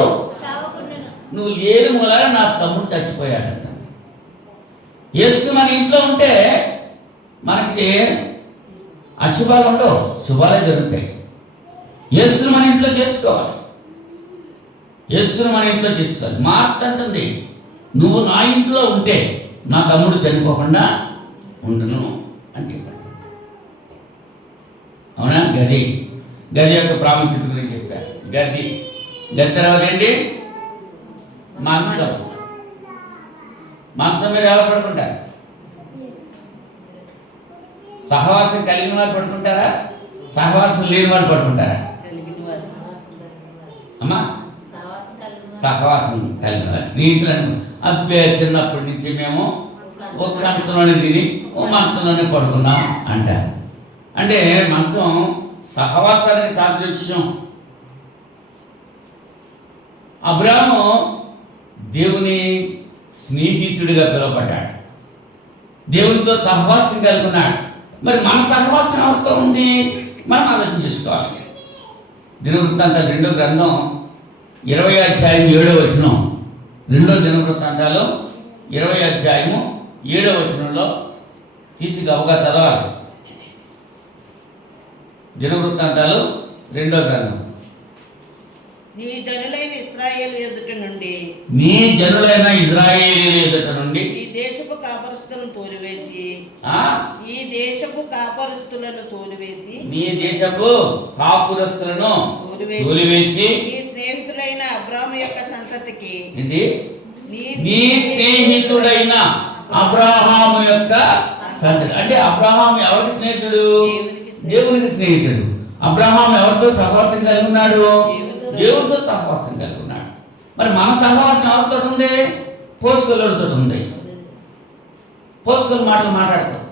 నువ్వు లేని మూలాన నా తమ్ముడు చచ్చిపోయాడంట. యేసు మన ఇంట్లో ఉంటే మనకి అశుభాలు ఉండవు, శుభాలే జరుగుతాయి. యేసును మన ఇంట్లో చేర్చుకోవాలి. యేసును మన ఇంట్లో చేర్చుకోవాలి. మార్త అంటుంది, నువ్వు నా ఇంట్లో ఉంటే నా తమ్ముడు చనిపోకుండా ఉండును అని చెప్పాడు. అవునా? గది. గది యొక్క ప్రాముఖ్యత గురించి చెప్పారు. గది తర్వాత ఏంటి? మాంసం. మాంసం మీద ఎవరు పడుకుంటారు? సహవాసం కలిగిన వారు పడుకుంటారా? సహవాసం లేని వారు పడుకుంటారా? అమ్మా, సహవాసం కలిగిన వారు. స్నేహితులను అబ్బే చిన్నప్పటి నుంచి మేము ఒక మంచంలోనే తిని ఓ మంచంలోనే పడుకున్నాం అంటారు. అంటే మంచం సహవాసానికి సాదృశ్యం. అబ్రాహాము దేవుని స్నేహితుడిగా పిలువబడ్డాడు, దేవునితో సహవాసం కలుగున్నాడు. మరి మన సహవాసం ఎవరితో ఉంది? మనం ఆలోచన చేసుకోవాలి. దినవృత్తాంతాలు 2వ గ్రంథం 20వ అధ్యాయం 7వ వచనం రెండో దినవృత్తాంతాలు 20 అధ్యాయము 7వ వచనంలో తీసి గబగా చదవాలి. దినవృత్తాంతాలు 2వ గ్రంథం. నీ జనులైన ఇశ్రాయేలు ఎదుట నుండి నీ జనులైన ఇశ్రాయేలీయుల ఎదుట నుండి ఈ దేశపు కాపరస్తులను తోలివేసి ఆ ఈ దేశపు కాపరస్తులను తోలివేసి నీ దేశపు కాపురస్తులను తోలివేసి నీ స్నేహితుడైన అబ్రాము యొక్క సంతతికి ఏంటి నీ స్నేహితుడైన అబ్రహాము యొక్క సంతతి. అంటే అబ్రహాం ఎవరికి స్నేహితుడు? దేవునికి స్నేహితుడు. అబ్రహాం ఎవరితో సహవాసం కలిగి ఉన్నాడు? దేవుడితో సహవాసం కలిగి ఉన్నాడు. మరి మన సహవాసం ఎవరితో ఉంది? పోస్కోలతో ఉంది. పోస్కోలు మాటలు మాట్లాడతాం.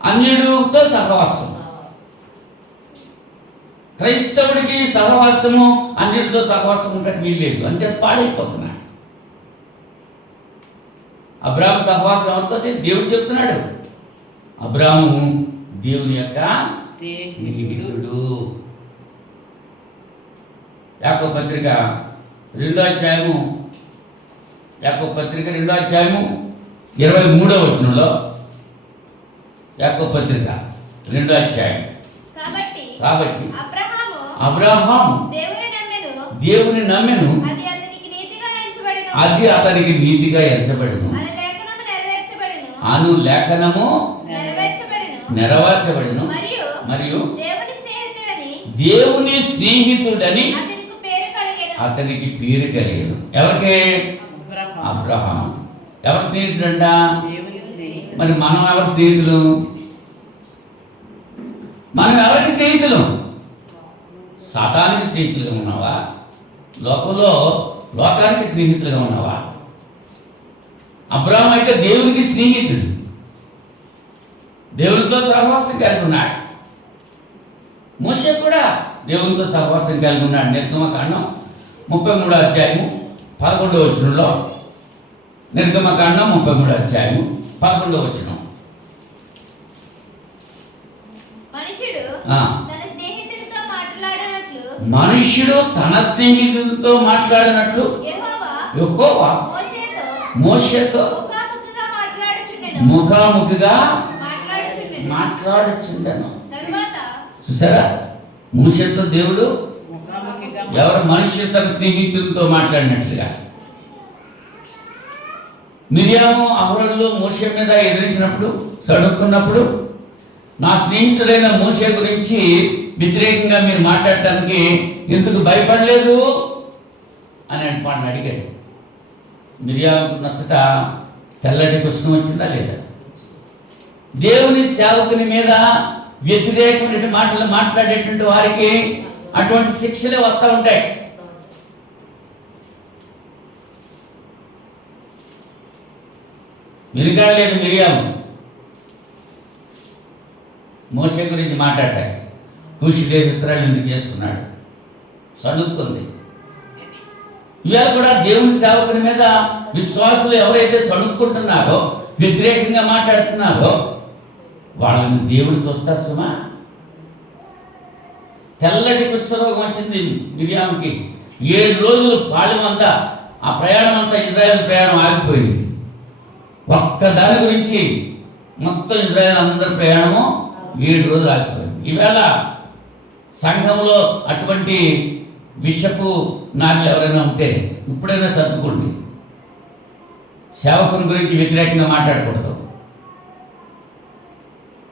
అన్యుడితో సహవాసం. క్రైస్తవుడికి సహవాసము అన్యుడితో సహవాసం ఉంటే వీల్లేదు అని చెప్పి పాడైపోతున్నాడు. అబ్రాహాము సహవాసం ఎవరితో? దేవుడు చెప్తున్నాడు. అబ్రాహాము దేవుని యొక్క స్నేహితుడు. యాకోబు పత్రిక 2వ అధ్యాయము 23వ వచనంలో యాకోబు పత్రిక 2వ అధ్యాయం. కాబట్టి అబ్రహాము దేవుని నమ్మెను, అది అతనికి నీతిగా ఎంచబడెను. అను లేఖనము నెరవేర్చబడెను మరియు దేవుని స్నేహితుడని అతనికి పేరు కలిగేను. ఎవరికి? అబ్రహాం. ఎవరి స్నేహితుడంట? మరి మనం ఎవరి స్నేహితులు? మనం ఎవరికి స్నేహితులు? సాతానికి స్నేహితులుగా ఉన్నావా? లోకానికి స్నేహితులుగా ఉన్నావా? అబ్రహాం అయితే దేవునికి స్నేహితుడు, దేవునితో సహవాసం కలిగి ఉన్నాడు. మోషే కూడా దేవునితో సహవాసం కలిగి ఉన్నాడు. నిర్గమకాండం 33వ అధ్యాయము 11వ వచనంలో, నిర్గమకాండం 33వ అధ్యాయము 11వ వచనం. మనుష్యుడు తన స్నేహితుడితో మాట్లాడినట్లు యెహోవా మోషేతో ముఖాముఖిగా మాట్లాడుచుండెను. చూసారా? మోషేతో దేవుడు ఎవరు? మనుషులు తన స్నేహితులతో మాట్లాడినట్లుగా. మిరియాము అహరోనులు మోషే మీద ఎదిరించినప్పుడు, సడుక్కున్నప్పుడు, నా స్నేహితుడైన మోషే గురించి వ్యతిరేకంగా మీరు మాట్లాడటానికి ఎందుకు భయపడలేదు అని వాడిని అడిగాడు. మిరియాము నచ్చట తెల్లటి కృష్ణ వచ్చిందా లేదా? దేవుని సేవకుని మీద వ్యతిరేకమైన మాటలు మాట్లాడేటువంటి వారికి అటువంటి శిక్షలే వస్తూ ఉంటాయి. వినగాలేదు మిరియాము మోషే గురించి మాట్లాడాడు. కూషి దేశస్త్రాలు ఎందుకు చేసుకున్నాడు? సణుక్కుంది. ఇవాళ కూడా దేవుని సేవకుని మీద విశ్వాసులు ఎవరైతే సణుక్కుంటున్నారో, వ్యతిరేకంగా మాట్లాడుతున్నారో, వాళ్ళని దేవుడు చూస్తారు. సుమా, తెల్లటి కుష్ఠరోగం వచ్చింది మిరియాముకి. 7 రోజులు పాళెమంతా, ఆ ప్రయాణం అంతా ఇజ్రాయెల్ ప్రయాణం ఆగిపోయింది. ఒక్క దాని గురించి మొత్తం ఇజ్రాయెల్ అందరి ప్రయాణము 7 రోజులు ఆగిపోయింది. ఈవేళ సంఘంలో అటువంటి విషపు నాట్లు ఎవరైనా ఉంటే ఇప్పుడైనా సర్దుకోండి. సేవకుని గురించి వ్యతిరేకంగా మాట్లాడకూడదు.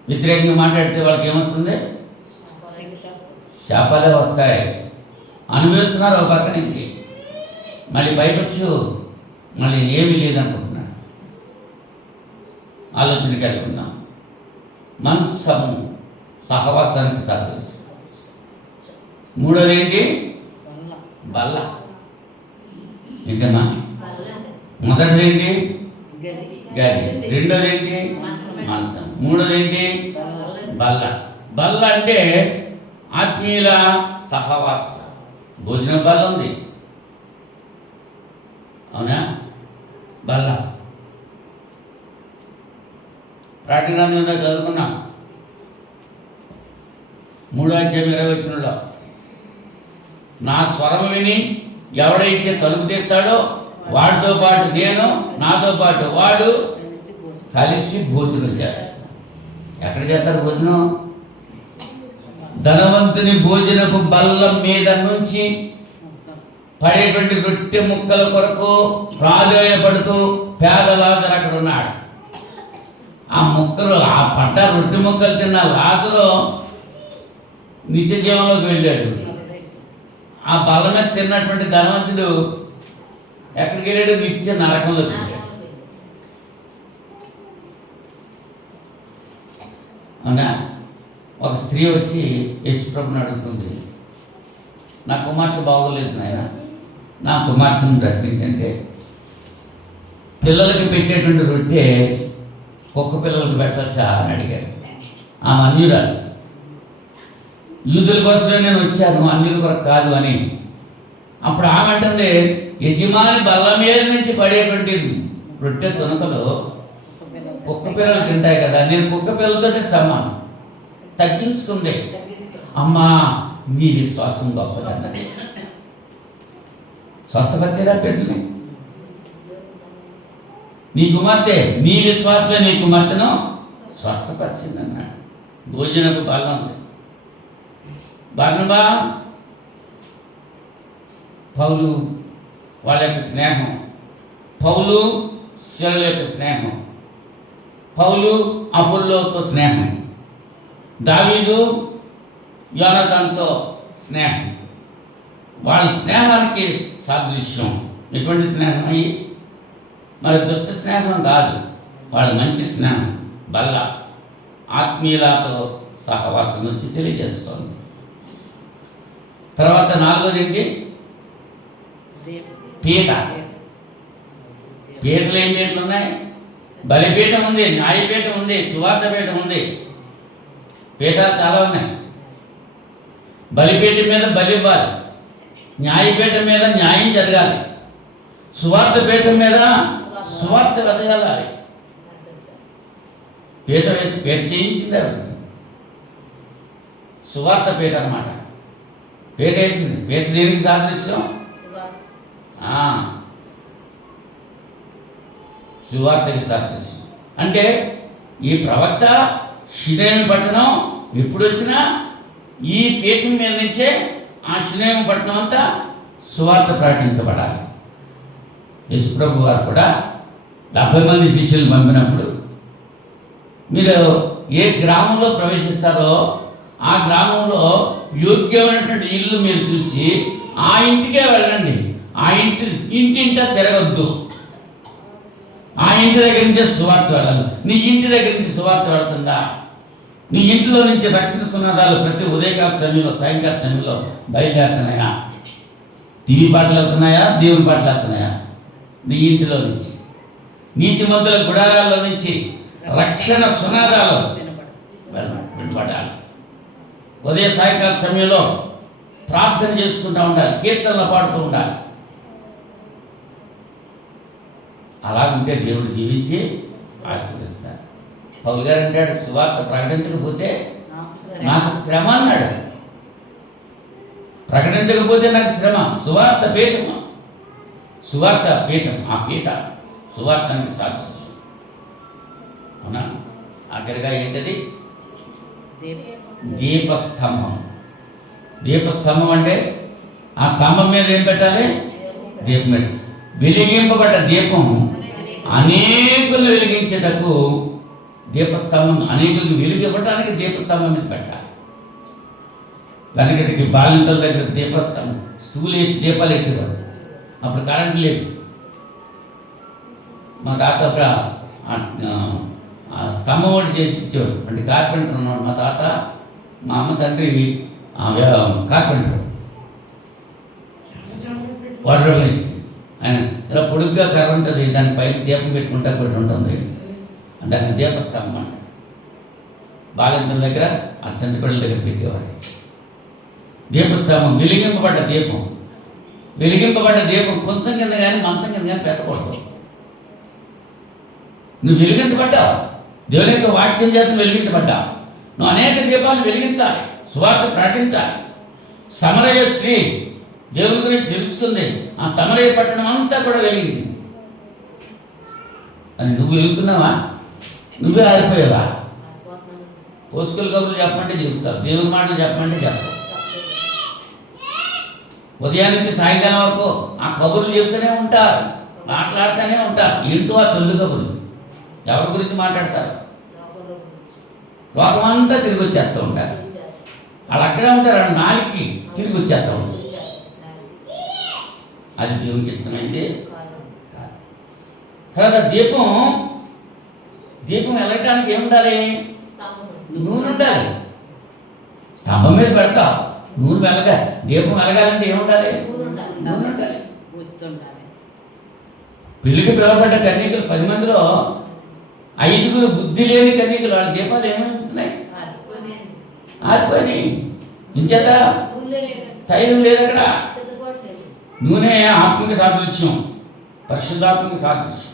వ్యతిరేకంగా మాట్లాడితే వాళ్ళకి ఏమొస్తుంది? శాపాలే వస్తాయి. అనుభవిస్తున్నారు ఒక పక్క నుంచి. మళ్ళీ బయటొచ్చు మళ్ళీ ఏమీ లేదనుకుంటున్నాడు. ఆలోచన కలిగి ఉన్నాం. మనసము సహవాసానికి సాధ్యం. మూడోది ఏంటి? బల్ల. ఏంటమ్మా? మొదటిది ఏంటి? గది. రెండోది ఏంటి? మనసం. మూడోది ఏంటి? బల్ల. బల్ల అంటే ఆత్మీయుల సహవాసం. భోజనం బల్ల ఉంది, అవునా? బల్ల ప్రాటిగ్రంథంలో చదువుకున్నాం. 3వ అధ్యాయం 20వ వచనంలో, నా స్వరం విని ఎవడైతే తలుపు తీస్తాడో వాడితో పాటు నేను, నాతో పాటు వాడు కలిసి భోజనం చేస్తాడు. ఎక్కడ చేస్తారు భోజనం? ధనవంతుని భోజనపు బల్ల మీద నుంచి పడేటువంటి రొట్టె ముక్కల కొరకు ప్రాధాన్యపడుతూ పేదలాజరు అక్కడ ఉన్నాడు. ఆ ముక్కలు, ఆ పడ్డ రొట్టె ముక్కలు తిన్న లాజరు నిత్య జీవంలోకి వెళ్ళాడు. ఆ బల్ల మీద తిన్నటువంటి ధనవంతుడు ఎక్కడికి వెళ్ళాడు? నిత్య నరకంలోకి వెళ్ళాడు. అవునా? ఒక స్త్రీ వచ్చి యేసుప్రభుని అడుగుతుంది, నా కుమార్తె బాగోలేదు నాయన, నా కుమార్తెను బ్రతికించంటే పిల్లలకి పెట్టేటువంటి రొట్టె కుక్క పిల్లలకి పెట్టచ్చా అని అడిగాడు. ఆమె అన్యురాలు. యూదుల కోసమే నేను వచ్చాను, అన్యుల కొరకు కాదు అని. అప్పుడు ఆమె అంటుంది, యజమాని బల్ల మీద నుంచి పడేటువంటి రొట్టె తునకలు కుక్క పిల్లలు తింటాయి కదా, నేను కుక్క పిల్లలతోనే సమానం. తగ్గించుకుంది. అమ్మా నీ విశ్వాసం గొప్పదన్నది. స్వస్థపరిచేదా పెట్టింది. నీ కుమార్తె, నీ విశ్వాసమే నీ కుమార్తెను స్వస్థపరిచింది అన్నాడు. భోజనపు బలం ఉంది. బర్నబా పౌలు వాళ్ళ యొక్క స్నేహం, పౌలు శిల యొక్క స్నేహం, పౌలు అపోల్లోతో స్నేహం, దావీదు యోనాతానుతో స్నేహం. వాళ్ళ స్నేహానికి సాదృశ్యం ఎటువంటి స్నేహం అయ్యి? మరి దుష్ట స్నేహం కాదు, వాళ్ళ మంచి స్నేహం. బల్ల ఆత్మీయులతో సహవాసం నుంచి తెలియజేస్తోంది. తర్వాత నాలుగోది ఏంటి? పీఠ. పీటలు ఏం పీటలు ఉన్నాయి? బలిపీఠం ఉంది, న్యాయపీఠం ఉంది, సువార్త పీఠం ఉంది. పీఠాలు చాలా ఉన్నాయి. బలిపీఠం మీద బలి ఇవ్వాలి, న్యాయపీఠం మీద న్యాయం జరగాలి, సువార్త పీఠం మీద సువార్త వెతగాలి. పీఠ వేసి పీఠ చేయించింది అవుతుంది. సువార్త పీఠ అన్నమాట. పీఠ వేసింది. పీఠ దేనికి సాదృశ్యం? సువార్తకి సాదృశ్యం. అంటే ఈ ప్రవక్త షినేము పట్టణం ఎప్పుడు వచ్చినా ఈ పీఠం మీద నుంచే ఆ షినేము పట్టణం అంతా సువార్త ప్రకటించబడాలి. యేసుప్రభు వారు కూడా 70 మంది శిష్యులు పంపినప్పుడు, మీరు ఏ గ్రామంలో ప్రవేశిస్తారో ఆ గ్రామంలో యోగ్యమైనటువంటి ఇల్లు మీరు చూసి ఆ ఇంటికే వెళ్ళండి, ఆ ఇంటింటా తిరగద్దు, ఆ ఇంటి దగ్గర నుంచే సువార్త వెళ్ళాలి. నీ ఇంటి దగ్గర నుంచి సువార్త వెళ్తుందా? నీ ఇంట్లో నుంచి రక్షణ సునాదాలు ప్రతి ఉదయకాల సమయంలో, సాయంకాల సమయంలో బయలుదేరుతున్నాయా? టీవీ పాటలు వెళ్తున్నాయా? దేవుని పాటలు వెళ్తున్నాయా? నీ ఇంటిలో నుంచి, నీతిమంతుల గుడారాల్లో నుంచి రక్షణ సునాదాలు వినపడాలి. ఉదయ సాయంకాల సమయంలో ప్రార్థన చేసుకుంటూ ఉండాలి, కీర్తనలు పాడుతూ ఉండాలి. అలాగుంటే దేవుడు జీవించి ఆశీర్వదిస్తాడు. పౌలు గారు అంటాడు, సువార్త ప్రకటించకపోతే నాకు శ్రమ అన్నాడు. ప్రకటించకపోతే నాకు శ్రమ. సువార్త పీఠం, సువార్త పీఠం, ఆ పీఠ సువార్తానికి సాదృశ్యం. అవునా? ఆఖరిగా ఏంటది? దీపస్తంభం. దీపస్తంభం అంటే ఆ స్తంభం మీద ఏం పెట్టాలి? దీపం పెట్టి, వెలిగింపబడ్డ దీపం అనేకులు వెలిగించేటకు దీపస్తంభం, అనేకులు వెలిగివ్వడానికి దీపస్తంభం మీద పెట్టాలి. వెనకటికి బాలింతల దగ్గర దీపస్తంభం, స్టూల్ వేసి దీపాలు ఎట్టేవారు. అప్పుడు కరెంట్ లేదు. మా తాత ఒక స్తంభం ఒకటి చేసి ఇచ్చేవాడు. అంటే కార్పెంటర్ ఉన్నాడు మా తాత. మా అమ్మ తండ్రి కార్పెంటర్, వాటర్ వేసి ఆయన ఇలా పొడుగ్గా కర్ర ఉంటుంది, దానిపైన దీపం పెట్టుకుంటా ఒకటి ఉంటుంది, దాన్ని దీపస్తంభం అంట. బాలింతల దగ్గర ఆ చంద్రపల్లి దగ్గర పెట్టేవారు. దీపస్తంభం, వెలిగింపబడ్డ దీపం. వెలిగింపబడ్డ దీపం కొంచెం కింద కానీ మంచం కింద కానీ పెట్టకూడదు. నువ్వు వెలిగించబడ్డావు, దేవుని యొక్క వాక్యం చేత వెలిగించబడ్డావు. నువ్వు అనేక దీపాలు వెలిగించాలి, సువార్త ప్రకటించాలి. సమరయ స్త్రీ దేవుని గురించి తెలుస్తుంది. ఆ సమరయ పట్టణం అంతా కూడా వెలిగించింది. అని నువ్వు వెలుగుతున్నావా? నువ్వే ఆరిపోయావా? పోసుకల కబుర్లు చెప్పమంటే చెబుతావు, దేవుని మాటలు చెప్పమంటే చెప్పవు. ఉదయానికి సాయంకాలం వరకు ఆ కబుర్లు చెప్తూనే ఉంటారు, మాట్లాడుతూనే ఉంటారు. ఏంటో ఆ తొలి కబుర్లు ఎవరి గురించి మాట్లాడతారు? లోకమంతా తిరిగి వచ్చేస్తూ ఉంటారు. వాళ్ళు అక్కడే ఉంటారు, ఆ నాలుగుకి తిరిగి వచ్చేస్తూ ఉంటారు. అది దేవునికి ఇష్టమైంది. తర్వాత దీపం వెళ్ళటానికి ఏముండాలి? నూనె ఉండాలి. స్తంభం మీద పెడతావు, నూనె వెలగా. దీపం వెలగాలంటే ఏముండాలి? నూనె ఉండాలి. పెళ్లికి పిలువబడ్డ కన్యకలు 10 మందిలో 5 బుద్ధి లేని కన్యకలు. వాళ్ళ దీపాలు ఏమవుతున్నాయి? ఆరిపోయినాయి. ఇంచేత తైలం లేదు అక్కడ. నూనె ఆత్మిక సాదృశ్యం, పరిశుద్ధాత్మిక సాదృశ్యం.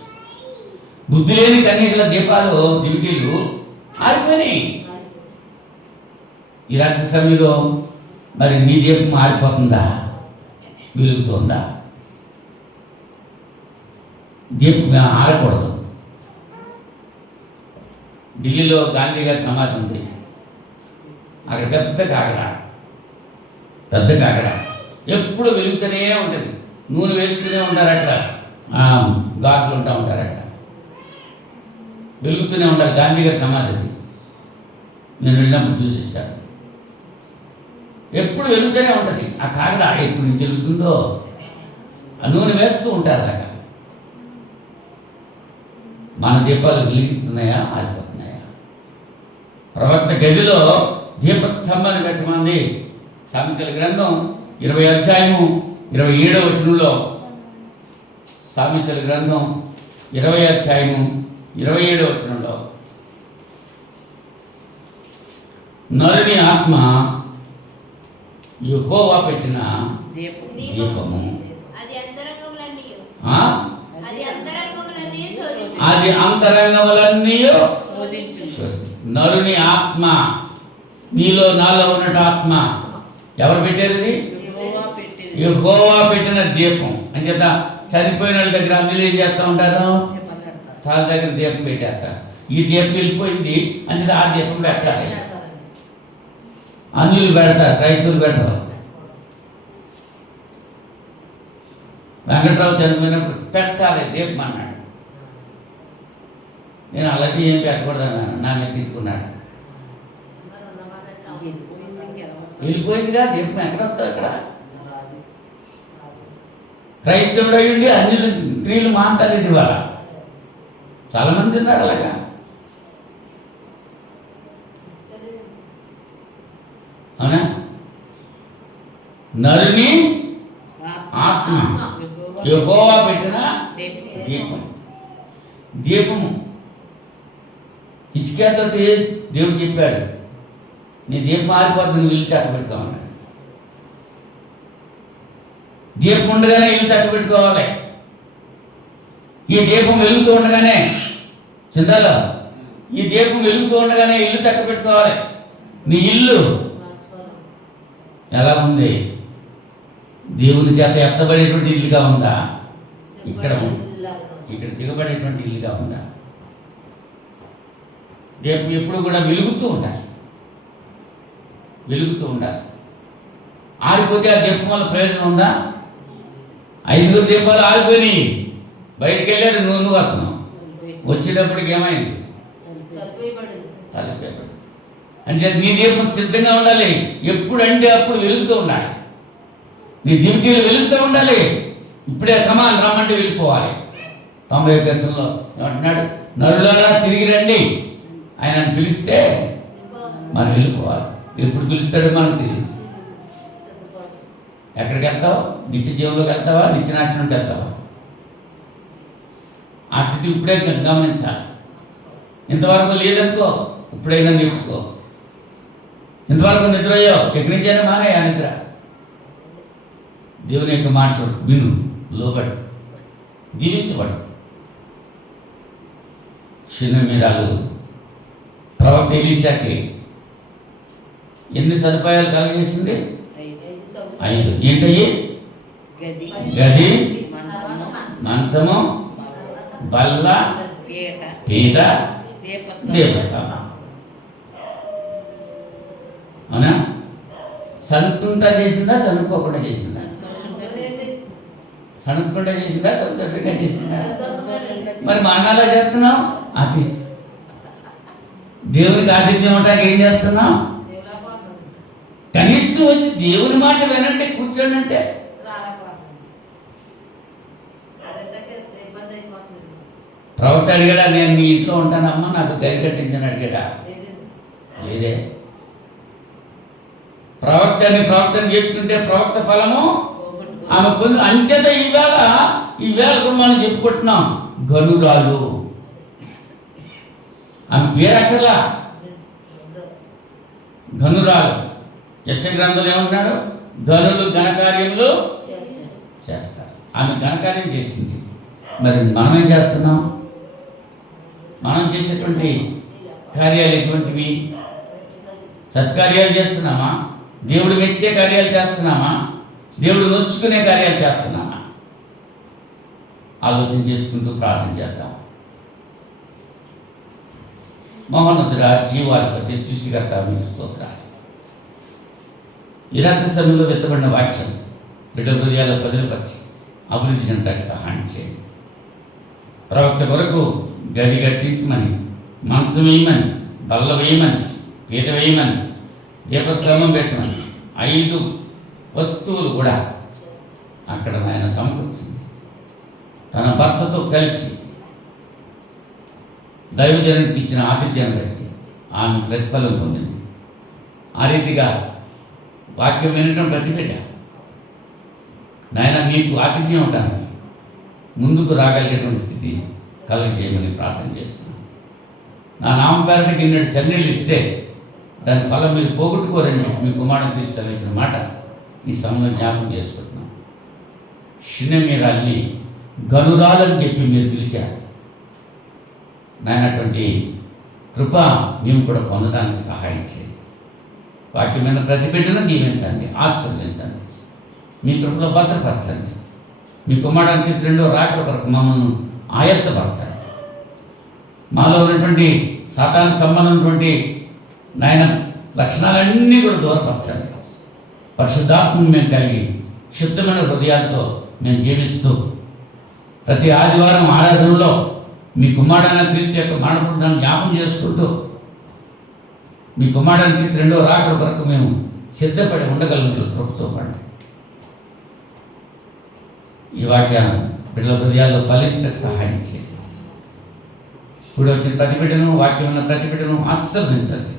బుద్ధి లేని కన్యకల దీపాలు, దివిటీలు ఆరిపోయినాయి. ఈ రాత్రి సమయంలో మరి నీ దీపం ఆరిపోతుందా? వెలుగుతుందా? దీపం ఆరకూడదు. ఢిల్లీలో గాంధీ గారి సమాధి ఉంది. అక్కడ పెద్ద కాకడ ఎప్పుడు వెలుగుతూనే ఉంటుంది. నూనె వేస్తూనే ఉంటారు. అట్లా ఘాట్లు ఉంటారు. అట్లా వెలుగుతూనే ఉంటారు. గాంధీ గారి సమాధి నేను వెళ్ళినప్పుడు చూసి వచ్చాను. ఎప్పుడు వెలుగుతూనే ఉంటుంది ఆ కాకడ. ఎప్పుడు నుంచి వెలుగుతుందో ఆ నూనె వేస్తూ ఉంటారు. అలాగా మన దీపాలు వెలుగుతున్నాయా, ఆరిపోతున్నాయా? ప్రవక్త గదిలో దీపస్తంభాన్ని పెట్టమంది. సామెతల గ్రంథం 20 అధ్యాయము 27వ వచనంలో, సామెతల గ్రంథం 20 అధ్యాయము 27వ వచనంలో, నరుని ఆత్మ యెహోవా పెట్టిన దీపము, అది అంతరంగములన్నీ నరుని ఆత్మ. నీలో నాలో ఉన్నట్టు ఆత్మ ఎవరు పెట్టారు? యెహోవా పెట్టిన దీపం. అని చేత చనిపోయిన వాళ్ళ దగ్గర అన్యులు ఏం చేస్తూ ఉంటారు? తల దగ్గర దీపం పెట్టేస్తారు. ఈ దీపం వెళ్ళిపోయింది అని చేత ఆ దీపం పెట్టాలి. అన్యులు పెడతారు, రైతులు పెడతారు. వెంకట్రావు చనిపోయినప్పుడు పెట్టాలి దీపం అన్నాడు. నేను అలాంటి ఏం పెట్టకూడదు అన్నాను. నా మీద తిట్టుకున్నాడు. వెళ్ళిపోయిందిగా దీపం, ఎక్కడ వస్తుంది? అక్కడ క్రైస్తవుడు అయ్యుండి అన్యులు స్త్రీలు మాంతాలు ఇవాళ చాలా మంది ఉన్నారు అలాగా. అవునా? నరుని ఆత్మ యెహోవా పెట్టిన దీపము. హిజ్కియాతోటి దేవుడు చెప్పాడు, నీ దీపం ఆరిపోతుంది, ఇల్లు చక్కబెట్టుకోమన్నాడు. దీపం ఉండగానే ఇల్లు చక్కబెట్టుకోవాలి. ఈ దీపం వెలుగుతూ ఉండగానే చింతలో ఈ దీపం వెలుగుతూ ఉండగానే ఇల్లు చక్కబెట్టుకోవాలి. నీ ఇల్లు ఎలా ఉంది? దేవుని చేత ఎత్తబడేటువంటి ఇల్లుగా ఉందా? ఇక్కడ దిగబడేటువంటి ఇల్లుగా ఉందా? దీపం ఎప్పుడు కూడా వెలుగుతూ ఉండాలి. ఆరిపోతే ఆ దీపం వల్ల ప్రయోజనం ఉందా? 5 దీపాలు ఆరిపోయినాయి. బయటికి వెళ్ళాడు, నువ్వు వస్తున్నావు. వచ్చేటప్పటికి ఏమైంది? తలపేపడి. అంటే నీ దీపం సిద్ధంగా ఉండాలి. ఎప్పుడంటే అప్పుడు వెలుగుతూ ఉండాలి. నీ దివిటీలు వెలుగుతూ ఉండాలి. ఇప్పుడే కమాన్ రమ్మంటే వెళ్ళిపోవాలి. 91 కీర్తనలో ఏమంటున్నాడు? నరులారా తిరిగి రండి. ఆయన పిలిస్తే మనం వెళ్ళిపోవాలి. ఎప్పుడు పిలుస్తాడో మనకు తెలియదు. ఎక్కడికి వెళ్తావు? నిత్య జీవంలోకి వెళ్తావా, నిత్య నాశనంకి వెళ్తావా? ఆ స్థితి ఇప్పుడే గమనించాలి. ఇంతవరకు లేదనుకో, ఇప్పుడైనా నేర్చుకో. ఇంతవరకు నిద్ర అయ్యో, ఎక్కడి నుంచైనా మానే ఆ నిద్ర. దేవుని యొక్క మాటలు విను, లోబడు, దీవించబడు. షూనేమీరాలు ప్రవక్త ఎలీషాకి ఎన్ని సదుపాయాలు కలిగేసింది? 5. ఏంటయ్యి? గది గది, మంచము మంచము, బల్ల, పీట పీట, దీపస్తంభం దీపస్తంభం. అవునా? సనుక్కుంటా చేసిందా, సనుక్కోకుండా చేసిందా? సంతోషంగా చేసి- సనుక్కుంటా చేసిందా, సంతోషంగా చేసిందా? సంతోషంగా చేసి- మరి మనం ఎలా చేస్తున్నాం? అది దేవునికి ఆతిథ్యం ఉంటాక ఏం చేస్తున్నాం? కనీసం వచ్చి దేవుని మాట వినండి, కూర్చోండి అంటే ప్రవక్త అడిగాడా, నేను మీ ఇంట్లో ఉంటానమ్మా నాకు గది కట్టించని అడిగాడా? లేదే. ప్రవక్తని చేసుకుంటే ప్రవక్త ఫలము ఆమె పొంది. అంచేత ఈవేళ కూడా మనం చెప్పుకుంటున్నాం గనురాలు. ఆమె పేరక్కర్లా, గనురాలు. యెషయా గ్రంథంలో ఏమంటున్నాడు? గనులు ఘనకార్యములు చేస్తారు. ఆమె ఘనకార్యం చేసింది. మరి మనం ఏం చేస్తున్నాం? మనం చేసేటువంటి కార్యాలు ఎటువంటివి? సత్కార్యాలు చేస్తున్నామా? దేవుడు మెచ్చే కార్యాలు చేస్తున్నామా? దేవుడు నొచ్చుకునే కార్యాలు చేస్తున్నామా? ఆలోచన చేసుకుంటూ ప్రార్థన చేద్దాం. మహోన్నతుడా, జీవాధిపతి, సృష్టికర్త, మీకు స్తోత్రాలు. ఈ రాత్రి సమయంలో వెత్తబడిన వాక్యం బిడ్డల హృదయాల్లో పదిలపరిచి అభివృద్ధి చెందడానికి సహాయం చేయండి. ప్రవక్త కొరకు గది కట్టించమని, మంచం వేయమని, బల్ల వేయమని, పీట వేయమని, దీపస్తంభం పెట్టమని 5 వస్తువులు కూడా అక్కడ ఆయన సమకూర్చింది. తన భర్తతో కలిసి దైవజనానికి ఇచ్చిన ఆతిథ్యాన్ని బట్టి ఆమె ప్రతిఫలం పొందింది. ఆ రీతిగా వాక్యం వినటం ప్రతిపెట్ట నాయన మీకు ఆతిథ్యం అవటానికి ముందుకు రాగలిగేటువంటి స్థితి కలుగ చేయమని ప్రార్థన చేస్తున్నాను. నా నామకారికి ఇన్నటి చన్నీళ్ళు ఇస్తే దాని ఫలం మీరు పోగొట్టుకోరని చెప్పి మీ కుమారుని తీసుకెళ్ళిన మాట ఈ సమయంలో జ్ఞాపకం చేసుకుంటున్నాం. షినమీరాల్ని గనురాలని చెప్పి మీరు పిలిచారు నాయనటువంటి కృప మేము కూడా పొందడానికి సహాయం చేయండి. వాక్యమైన ప్రతిపెట్టును దీవించండి, ఆశీర్వదించండి, మీ కృపలో భద్రపరచండి. మీ కుమారునికి 2వ రాకడ కొరకు మమ్మల్ని ఆయత్తపరచండి. మాలో ఉన్నటువంటి సాతానికి సంబంధించినటువంటి నాయన లక్షణాలన్నీ కూడా దూరపరచండి. పరిశుద్ధాత్మను మేము కలిగి శుద్ధమైన హృదయాలతో మేము జీవిస్తూ ప్రతి ఆదివారం ఆరాధనలో మీ కుమారుడైన క్రీస్తు యొక్క మరణపుణ్యాన్ని జ్ఞాపం చేసుకుంటూ మీ కుమారుడైన క్రీస్తు 2వ రాకడ వరకు మేము సిద్ధపడి ఉండగలుగుతూ కృప చూపండి. ఈ వాక్యాన్ని బిడ్డల హృదయాల్లో ఫలించడానికి సహాయం చేయండి. ఇప్పుడు వచ్చిన ప్రతి బిడ్డను, వాక్యం ఉన్న ప్రతి బిడ్డను ఆశీర్వదించండి.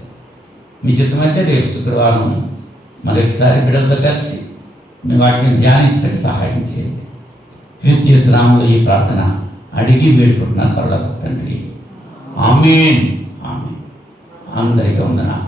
మీ చిత్తమైతే రేపు శుక్రవారం మరొకసారి బిడ్డలతో కలిసి మీ వాక్యం ధ్యానించడానికి సహాయం చేయండి. క్రీస్తు యేసు నామములో ఈ ప్రార్థన అడిగి వేడుకుంటున్నాను పరలోకపు తండ్రి. ఆమేన్. ఆమేన్. అందరికీ వందనాలు.